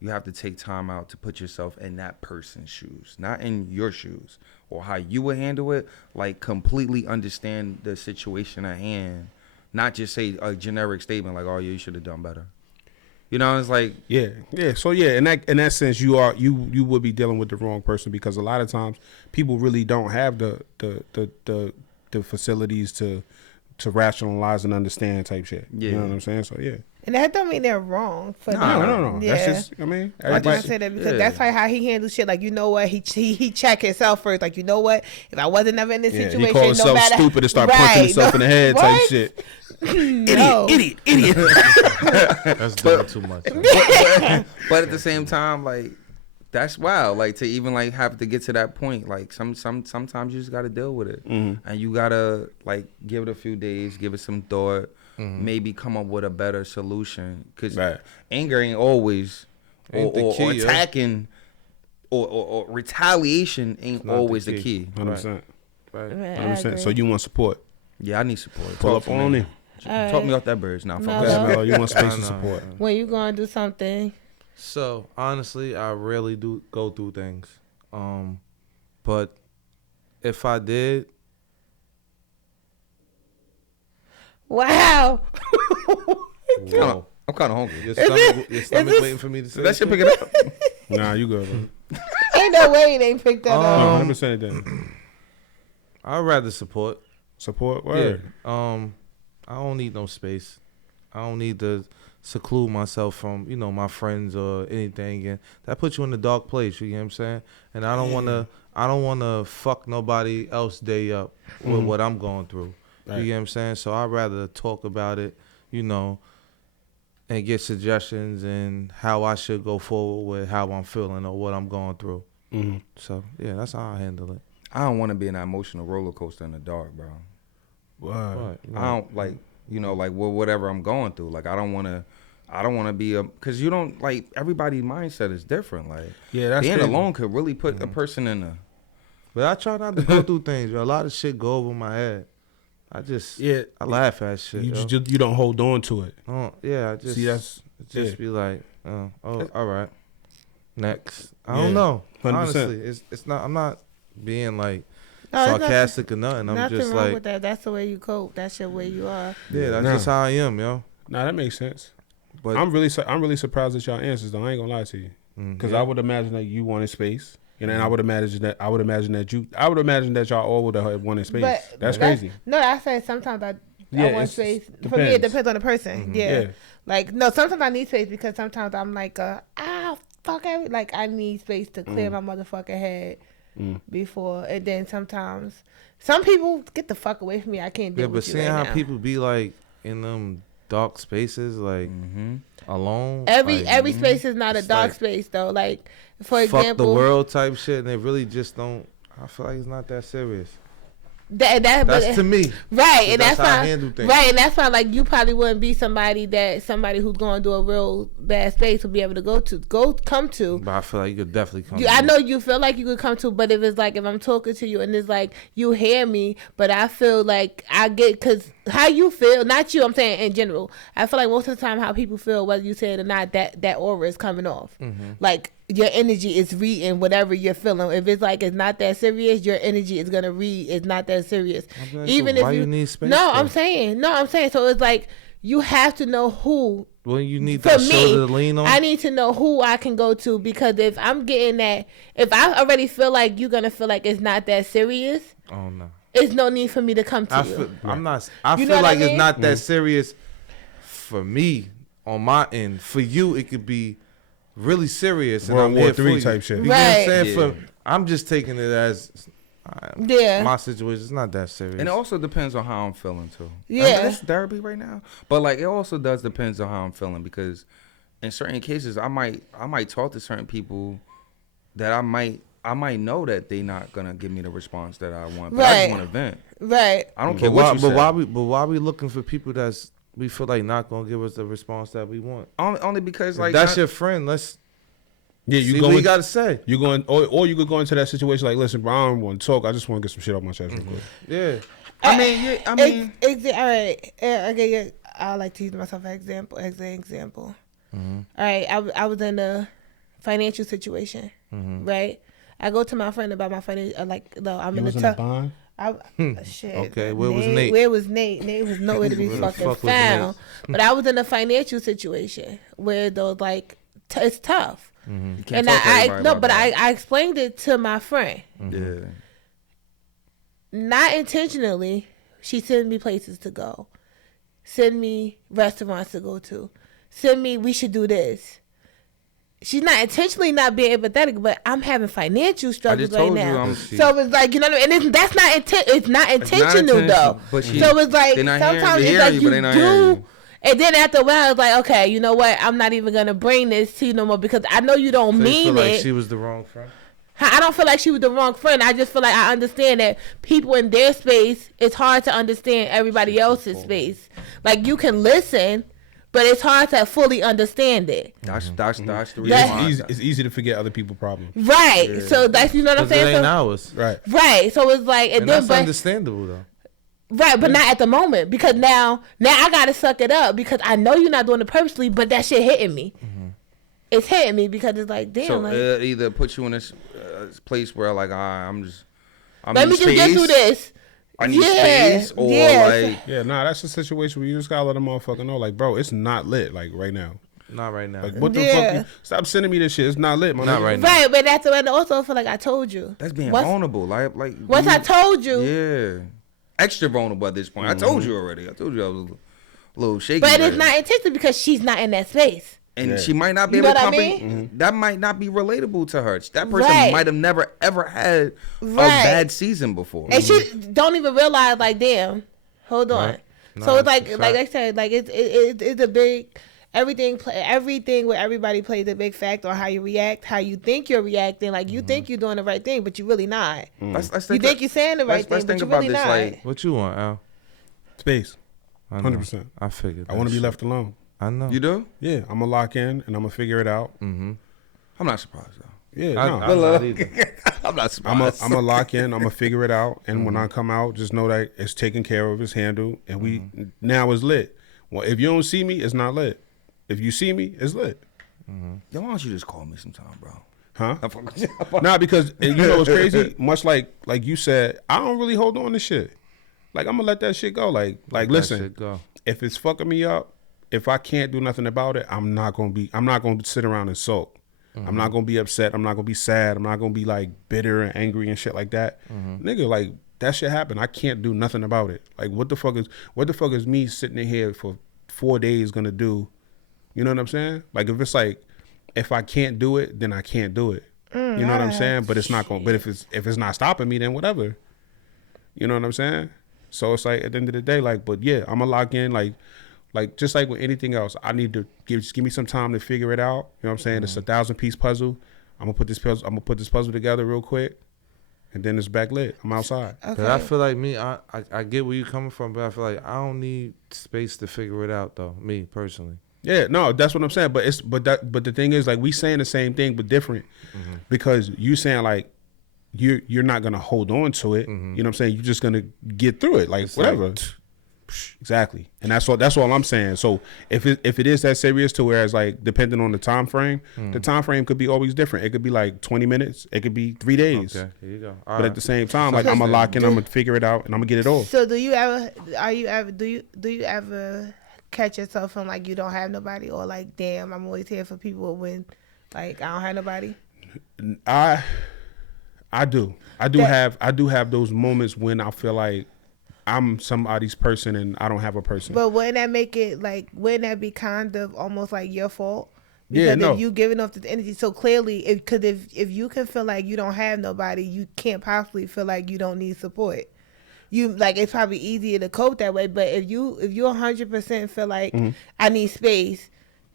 you have to take time out to put yourself in that person's shoes, not in your shoes or how you would handle it. Like completely understand the situation at hand, not just say a generic statement like, "Oh, yeah, you should have done better." You know, it's like Yeah. So yeah, in that sense, you would be dealing with the wrong person because a lot of times people really don't have the facilities to rationalize and understand type shit. Yeah. You know what I'm saying? So yeah. And that don't mean they're wrong for No. Yeah. That's just, I mean, I just everybody. say that because yeah. that's like how he handles shit. Like, you know what? He check himself first. Like, you know what? If I wasn't never in this Yeah, situation, he called no himself matter stupid and start punching himself in the head type What? shit. No. idiot. That's doing too much. But at the same time, like that's wild. Like to even like have to get to that point. Like sometimes you just got to deal with it, and you gotta like give it a few days, give it some thought, maybe come up with a better solution. Cause Right. anger ain't always, Ain't the or key, yo. attacking, or retaliation ain't not the always the key. key. 100%. Right. Right, I 100%. agree. So you want support? Yeah, I need support. Pull Talk up to on me. him. Talk me off that birds now. No. Fuck Okay, that. Melo, you want space I and know. support? When you gonna do something? So honestly, I rarely do go through things. But if I did, Wow. whoa. I'm kind of hungry. Your stomach waiting for me to say That should shit? pick it up. Nah, you good, bro. Ain't no way they picked that up. No, 100% then. I'd rather support. Support? Word. Yeah. I don't need no space. I don't need to seclude myself from, my friends or anything, and that puts you in a dark place, you know what I'm saying? And I don't wanna fuck nobody else day up with what I'm going through. Right. You know what I'm saying? So I'd rather talk about it, and get suggestions and how I should go forward with how I'm feeling or what I'm going through. Mm-hmm. So yeah, that's how I handle it. I don't want to be in that emotional roller coaster in the dark, bro. Word. Right. I don't like, like whatever I'm going through. Like I don't want to be because you don't like everybody's mindset is different. Like Yeah, that's being crazy. alone could really put a person in a. But I try not to go through things. Yo. A lot of shit go over my head. Yeah. I laugh at shit. You yo. just you don't hold on to it. I just See, that's just be like, all right, next. I Yeah, don't know. 100%. Honestly, it's not. I'm not being like No, there's sarcastic or nothing. I'm nothing just wrong like, with that. That's the way you cope. That's your way you are. yeah, that's No. just how I am, yo. Nah, that makes sense. But I'm really surprised at y'all answers though. I ain't gonna lie to you, because I would imagine that you wanted space, and then I would imagine that y'all all would have wanted space. But That's crazy. No, I say sometimes I Yeah, want it's- space. For me, it depends. depends on the person. Yeah. Yeah. Like no, sometimes I need space because sometimes I'm like, like I need space to clear my motherfucking head before, and then sometimes some people get the fuck away from me. I can't deal Yeah, but with you seeing right how now. people be like in them dark spaces, like alone. Every like, space is not a it's dark like, space though. Like for fuck the example, world type shit, and they really just don't. I feel like it's not that serious. that That's to me. right, and That's that's how I fine. handle things. Right, and that's fine. Like you probably wouldn't be somebody who's going to a real bad space will be able to come to. But I feel like you could definitely come. I know you feel like you could come to, but if it's like if I'm talking to you and it's like you hear me, but I feel like I get because how you feel, not you. I'm saying in general. I feel like most of the time how people feel, whether you say it or not, that aura is coming off. Like your energy is reading whatever you're feeling. If it's like it's not that serious, your energy is gonna read it's not that serious. like, Even so if why you you need space no, for? I'm saying. So it's like you have to know who. Well, you need For that me, shoulder to lean on. I need to know who I can go to because if I'm getting that, if I already feel like you're gonna feel like it's not that serious, oh no. it's no need for me to come to you. I'm not. I You know feel what I like mean? it's not that serious for me on my end. For you, it could be really serious. And World I'm War here for III you. type shit. You know what I'm Right. saying? Yeah. For I'm just taking it as Yeah. my situation. It's not that serious. and it also depends on how I'm feeling too. Yeah. This therapy right now, but like it also does depends on how I'm feeling because in certain cases I might talk to certain people that I might know that they not gonna give me the response that I want. But I Right. just want to vent. Right. I don't care but what why, you but say. why we looking for people that's we feel like not gonna give us the response that we want? Only because like If that's not- your friend. Let's Yeah, see you what go. you gotta say. You going, or you could go into that situation like, listen, bro, I don't want to talk. I just want to get some shit off my chest real quick. Yeah. I mean, All right. Okay. Yeah, I like to use myself as an example. Mm-hmm. All right. I was in a financial situation. Mm-hmm. Right. I go to my friend about my financial. Like, no, I'm You in was the in a tough. bond. Shit. Okay, where was Nate? Where was Nate? Nate was nowhere to be Where the fucking fuck was found. But I was in a financial situation where those like it's tough. Mm-hmm. you can't And talk to I everybody no, about but that. I explained it to my friend, Yeah. not intentionally. She sent me places to go, send me restaurants to go to, send me we should do this. She's not intentionally not being empathetic, but I'm having financial struggles right told you now. I'm- So it's like, you know, and that's not it's not intentional intentional, though. but she- so it's like they not hearing- sometimes they it's hear like you, but you they not hearing do. you. And then after a while, it's like, okay, you know what? I'm not even gonna bring this to you no more because I know you don't So you mean feel like it. she was the wrong friend. I don't feel like she was the wrong friend. I just feel like I understand that people in their space, it's hard to understand everybody else's space. Like you can listen, but it's hard to fully understand it. That's the reason That's- why. It's easy to forget other people's problems. Right. So that's you know what I'm Because it saying. ain't So, ours. Right. right. So it's like And then, that's but, understandable though. right, but not at the moment because now I gotta suck it up because I know you're not doing it purposely, but that shit hitting me. It's hitting me because it's like damn. So like, it either put you in this place where like I'm let in me just get space, through this. I need Yeah, space, or yeah. like Yeah, nah, that's a situation where you just gotta let a motherfucker know, like, bro, it's not lit, like right now. Not right now. Like, what the Yeah. fuck? Stop sending me this shit. It's not lit, my Not nigga. right now. Right, but that's when I also feel like I told you. that's being Once- vulnerable. Like Once I told you, yeah, extra vulnerable at this point. I told you already. I told you I was a little shaky. but right it's not intentional because she's not in that space. and Yeah. she might not be You able know to what I comprehend. That might not be relatable to her. That person Right. might have never ever had a Right. bad season before. And she don't even realize, like, damn, hold on. Right. No, So it's that's a like I fact. said, like it's a big everything where everybody plays a big factor on how you react, how you think you're reacting. Like you think you're doing the right thing, but you really not. Let's You think you're saying the right let's thing, think but you about really this, not. like- What you want, Al? Space. I know. 100%. I figured. I want that to be shit. left alone. I know. You do? Yeah, I'm gonna lock in and I'm gonna figure it out. I'm not surprised though. Yeah, I, no. I'm not either. I'm not I'm surprised. a lock in. I'm gonna figure it out, and when I come out, just know that it's taken care of, it's handled, and we now it's lit. Well, if you don't see me, it's not lit. If you see me, it's lit. Yo, why don't you just call me sometime, bro? Huh? I fuck with you. Nah, because you know what's crazy? Much like you said, I don't really hold on to shit. Like I'm gonna let that shit go. Like Let that listen, shit go. if it's fucking me up, if I can't do nothing about it, I'm not gonna sit around and sulk. I'm not gonna be upset. I'm not gonna be sad. I'm not gonna be like bitter and angry and shit like that. Nigga, like that shit happened. I can't do nothing about it. Like what the fuck is me sitting in here for 4 days gonna do? You know what I'm saying? Like if it's like if I can't do it, then I can't do it. You know what I'm saying? But it's not going. But if it's not stopping me, then whatever. You know what I'm saying? So it's like at the end of the day, like, but yeah, I'm gonna lock in, like just like with anything else, I need to give me some time to figure it out. You know what I'm saying? It's a 1,000-piece puzzle. I'm gonna put this puzzle together real quick, and then it's back lit. I'm outside. Okay. But I feel like me, I get where you coming from, but I feel like I don't need space to figure it out though. Me personally. Yeah, no, that's what I'm saying. But the thing is, like, we saying the same thing but different, because you saying like you're not gonna hold on to it. You know what I'm saying? You're just gonna get through it, like It's whatever. like, Exactly, and that's all I'm saying. So if it is that serious to where it's like depending on the time frame, the time frame could be always different. It could be like 20 minutes. It could be 3 days. okay, here you go. But at the same time, like I'm gonna lock in, I'm gonna figure it out, and I'm gonna get it off. So do you ever catch yourself from like you don't have nobody, or like damn I'm always here for people when like I don't have nobody? I do have those moments when I feel like I'm somebody's person and I don't have a person. But wouldn't that make it like, wouldn't that be kind of almost like your fault? Because Yeah, no. if you giving off this energy, so clearly, if you can feel like you don't have nobody, you can't possibly feel like you don't need support. You like it's probably easier to cope that way. But if you 100% feel like I need space,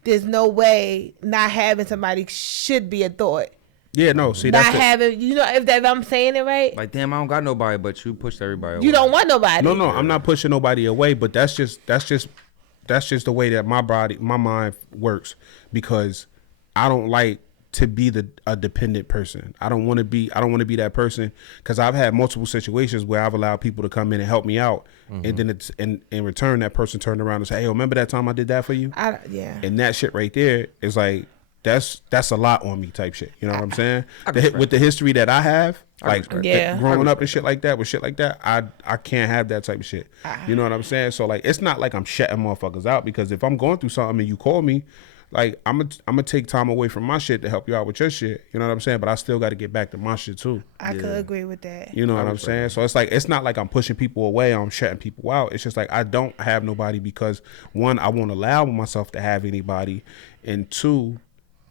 there's no way not having somebody should be a thought. Yeah, no. See, Not that's having, you know, if I'm saying it right, Like, damn, I don't got nobody, but you pushed everybody away. you don't want nobody. no. I'm not pushing nobody away, but that's just the way that my mind works, because I don't like to be a dependent person. I don't want to be that person, because I've had multiple situations where I've allowed people to come in and help me out, and then it's in return that person turned around and say, "Hey, remember that time I did that for you?" Yeah. And that shit right there is like that's a lot on me type shit. You know what I'm saying? With the history that I have, like Yeah. growing up and shit like that, with shit like that, I can't have that type of shit. You know what I'm saying? So like, it's not like I'm shutting motherfuckers out, because if I'm going through something and you call me, like I'm gonna take time away from my shit to help you out with your shit. You know what I'm saying? But I still got to get back to my shit too. I could agree with that. You know what I'm saying? So it's like, it's not like I'm pushing people away, I'm shutting people out. It's just like I don't have nobody because, one, I won't allow myself to have anybody, and two,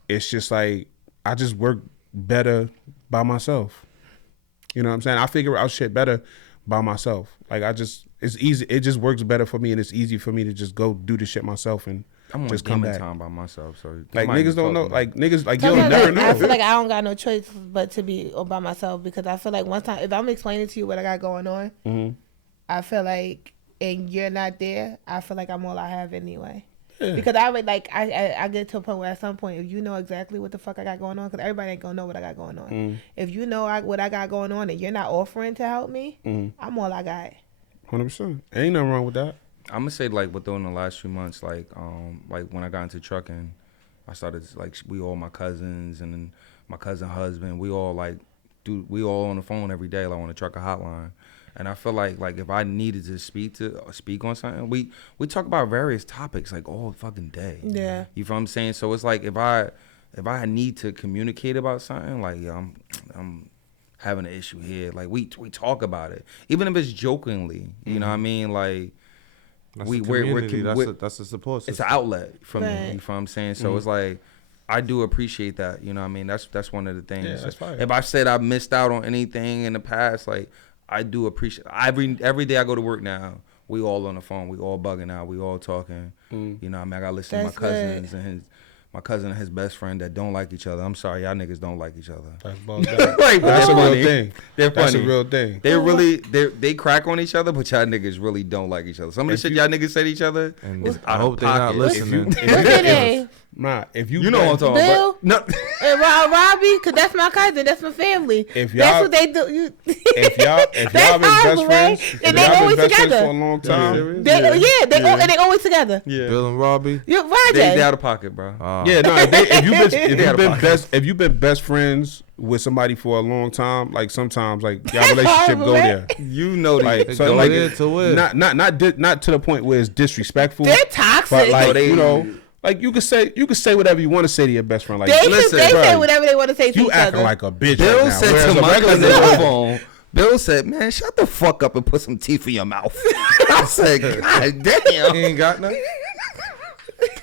it's just like I just work better by myself. You know what I'm saying? I figure out shit better by myself. Like it's easy. It just works better for me, and it's easy for me to just go do the shit myself and I'm on just come gaming back. time by myself, so Like niggas don't know. Like niggas, like you'll Sometimes never I know. feel like I don't got no choice but to be all by myself, because I feel like one time if I'm explaining to you what I got going on, I feel like, and you're not there, I feel like I'm all I have anyway. Yeah. Because I would like I get to a point where at some point, if you know exactly what the fuck I got going on, because everybody ain't gonna know what I got going on. If you know what I got going on and you're not offering to help me, I'm all I got. 100%. Ain't nothing wrong with that. I'm gonna say like within the last few months, like when I got into trucking, I started like we all my cousins and then my cousin husband, we all we all on the phone every day, like on the trucker hotline. And I feel like if I needed to speak on something, we talk about various topics like all fucking day. Yeah. You feel what I'm saying? So it's like if I need to communicate about something, like I'm having an issue here, like we talk about it, even if it's jokingly. You know what I mean? Like That's we're community. That's a support system. it's an outlet for me. Right. You feel what I'm saying? So it's like I do appreciate that. You know what I mean? That's one of the things. Yeah, that's fire. If I said I missed out on anything in the past, like I do appreciate every day I go to work now. We all on the phone. We all bugging out. We all talking. You know what I mean? I got to listen That's to my cousins and my cousin and his best friend that don't like each other. I'm sorry, y'all niggas don't like each other. That's bugged out. Like, That's they're a real funny. thing. They're That's funny. a real thing. They really they crack on each other, but y'all niggas really don't like each other. Some of the shit y'all niggas say to each other And is I out hope of they're not pocket. listening. What did they? Nah, if you You know what I'm talking Bill? about. No. And Robbie, cause that's my cousin, that's my family. If That's y'all- what they do. if y'all That's been best horrible, friends, right? if And they y'all been always best friends together. for a long time. And they always together. Yeah. Bill and Robbie. You're They Rajay. out of pocket, bro. Yeah, no. If you've been They out of pocket. if you've been best friends with somebody for a long time, like sometimes like y'all That's relationship horrible, go man. there. You know Like that. so, go like there to win. not to the point where it's disrespectful. They're toxic. But like No, they- you know, like you could say whatever you want to say to your best friend. Like they listen, say bro, whatever they want to say to you each acting other. like a bitch Bill right now. said Whereas to a my regular cousin on the nigga- phone, Bill said, man, shut the fuck up and put some teeth in your mouth. I said, God damn. He ain't got nothing.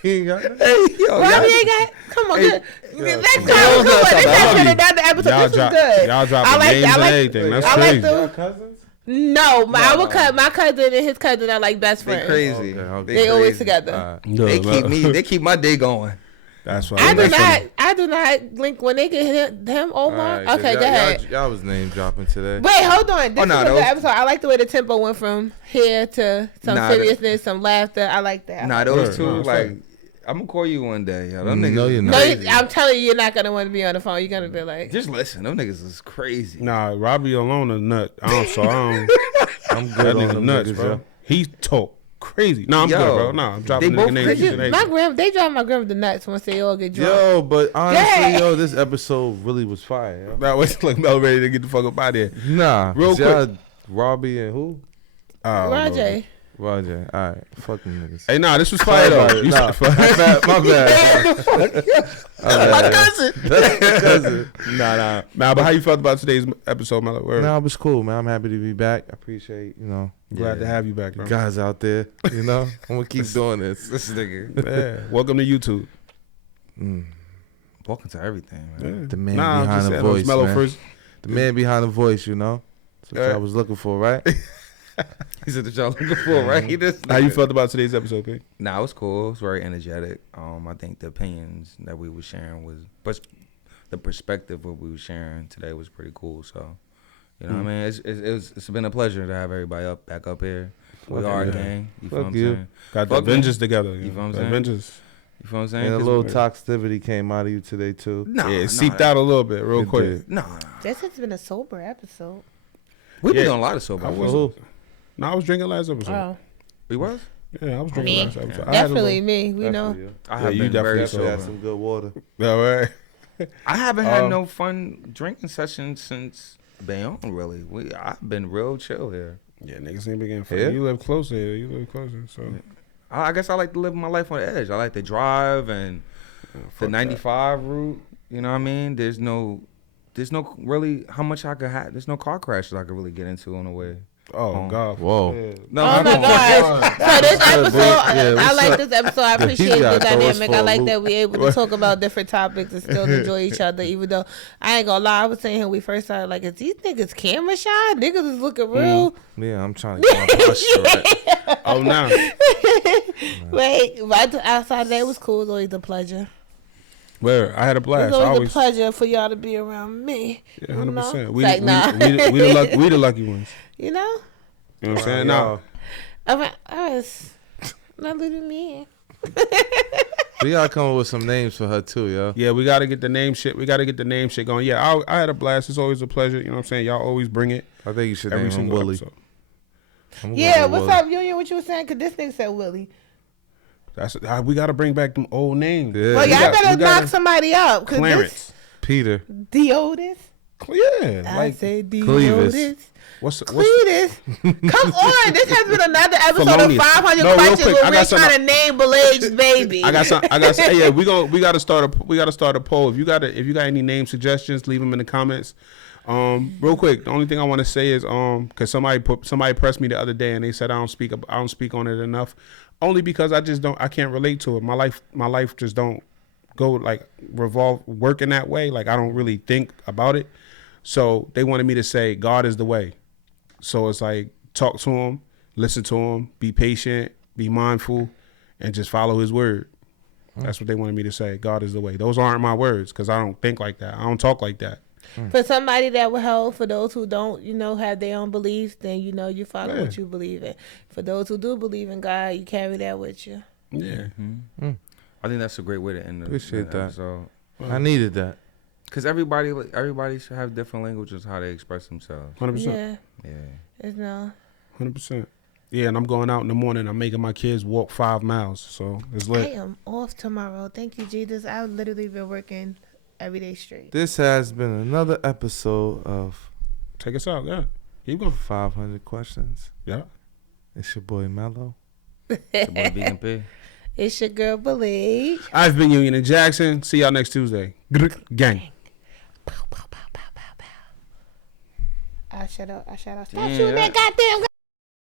He ain't got nothing. Hey, yo, Robbie y'all- ain't got. Come on, Hey, good. Next time, Bill, come on. that's This all has right. been another episode. Y'all This was good. y'all dropping I like names I and like- everything. That's I crazy. like the. Cousins? No, No. my cousin and his cousin are like best They friends. crazy. Okay. They always crazy. together. They keep my day going. That's why. I do not link when they get him. Omar. Alright, so Okay, y'all- go ahead. Y'all was name dropping today. Wait, hold on. This Oh, no, was a that good was- episode. I like the way the tempo went from here to some Nah, that- seriousness, some laughter. I like that. Nah, those Word. two, No, it's like, fine. I'm gonna call you one day. Yo. Them No, niggas you're is not. No, crazy. I'm telling you, you're not gonna want to be on the phone. You're gonna be like, Just listen. Them niggas is crazy. Nah, Robbie alone a nut. I don't. So I don't. I'm That good on nigga them nuts, niggas, bro. yo. He talk crazy. No, I'm Yo, good, bro. No, I'm dropping they nigga both names. crazy. and my everything. grand. They drive my grandma the nuts once they all get drunk. Yo, but honestly, Yeah. yo, this episode really was fire. Yo. That was like Mel ready to get the fuck up out of here. Nah, Real Real quick. quick. Robbie and who? Rajay. Roger. All right, fuck them niggas. Hey, nah, this was fire though. You Nah, said- my bad. My cousin. Cousin. Nah. Nah, but how you felt about today's episode, Mel? Word. Nah, it was cool, man. I'm happy to be back. I appreciate, Glad to have you back, bro. guys out there. I'm gonna keep doing this. This nigga. Yeah. Welcome to YouTube. Welcome to everything, man. The man Nah, I'm behind just the saying, voice, Mellow man. first. The man behind the voice, That's what Yeah. I was looking for, right? He said that y'all looking for, right? This How you nigga. felt about today's episode, Pete? Nah, it was cool. It was very energetic. I think the opinions that we were sharing was, but the perspective what we were sharing today was pretty cool. So, you know what I mean? It's been a pleasure to have everybody back up here. We Fuck are a yeah. gang. You feel Fuck what I'm you. saying? Got the Fuck me. Avengers together. You feel what I'm The saying? Avengers. You feel what I'm saying? And a 'Cause little we- toxicity came out of you today too. Nah, Yeah, it nah, seeped out a little bit, real It quick. did. Nah, This has been a sober episode. we been Yeah. doing a lot of sober. I episodes. was. No, I was drinking last episode. Oh, We was. Yeah, I was drinking Me. last episode. I had a definitely me. We know. Definitely, I Yeah, have you been definitely very sober. Got sober. some good water. little- all right. I haven't had no fun drinking sessions since Bayonne. Really, I've been real chill here. Yeah, niggas ain't been getting fun. Yeah? You live closer here. You live closer, so. I guess I like to live my life on the edge. I like to drive and the fuck 95 route. You know what I mean? There's no really how much I could have. There's no car crashes I could really get into on the way. Oh, God. Whoa. Yeah. No, Oh my God! So this episode, Yeah, I what's like up? this episode. I He appreciate gotta the throw us dynamic. for I a like loop. that we able to talk about different topics and still enjoy each other. Even though I ain't gonna lie, I was saying when we first started, like, is these niggas camera shy? Niggas is looking real. Yeah, I'm trying to get my posture right. Oh, now. Wait, but outside of that, it was cool. It was always a pleasure. Where? I had a It blast. was I always always. a pleasure for y'all to be around me. Yeah, You know? 100%. It's like, nah. We the lucky ones. You know? You know what I'm saying? Nah. I was not living me. We gotta come up with some names for her too, yo. Yeah, we got to get the name shit. We got to get the name shit going. Yeah, I had a blast. It's always a pleasure. You know what I'm saying? Y'all always bring it I think you should every name him single Willie. episode. I'm gonna Yeah, go with what's Willie. up, Union? What you was saying? Cause this nigga said Willie. We got to bring back them old names. Yeah. Well, y'all got- better we gotta- knock somebody up. Cause Clarence. Peter. this Deotis. Yeah, I like said Clevis. Deotis. what's Cletus. Come on. This has been another episode Felonious. of 500 No, real questions quick, where I we're got trying to name Belay's baby. I got some, yeah, we got to start a poll. If you got any name suggestions, leave them in the comments. Real quick, the only thing I want to say is cuz somebody pressed me the other day and they said I don't speak on it enough, only because I can't relate to it. My life just don't go like work in that way. Like I don't really think about it. So they wanted me to say God is the way. So it's like talk to him, listen to him, be patient, be mindful, and just follow his word. That's what they wanted me to say. God is the way. Those aren't my words because I don't think like that. I don't talk like that. For somebody that will help, for those who don't, have their own beliefs, then you follow Yeah. what you believe in. For those who do believe in God, you carry that with you. Yeah. I think that's a great way to end the Appreciate that. episode. I needed that. Because everybody should have different languages how they express themselves. 100%. Yeah, Yeah. it's no. 100%. Yeah, and I'm going out in the morning. I'm making my kids walk 5 miles, so it's I lit. am off tomorrow. Thank you, Jesus. I've literally been working every day straight. This has been another episode of Take us out, yeah. Keep going. 500 Questions. Yeah. It's your boy Mello. Your boy Vegan P. It's your girl, Believe. I've been Union and Jackson. See y'all next Tuesday. Gang. Pow, pow, pow, pow, pow, pow. I shut up. Stop Yeah. shooting that goddamn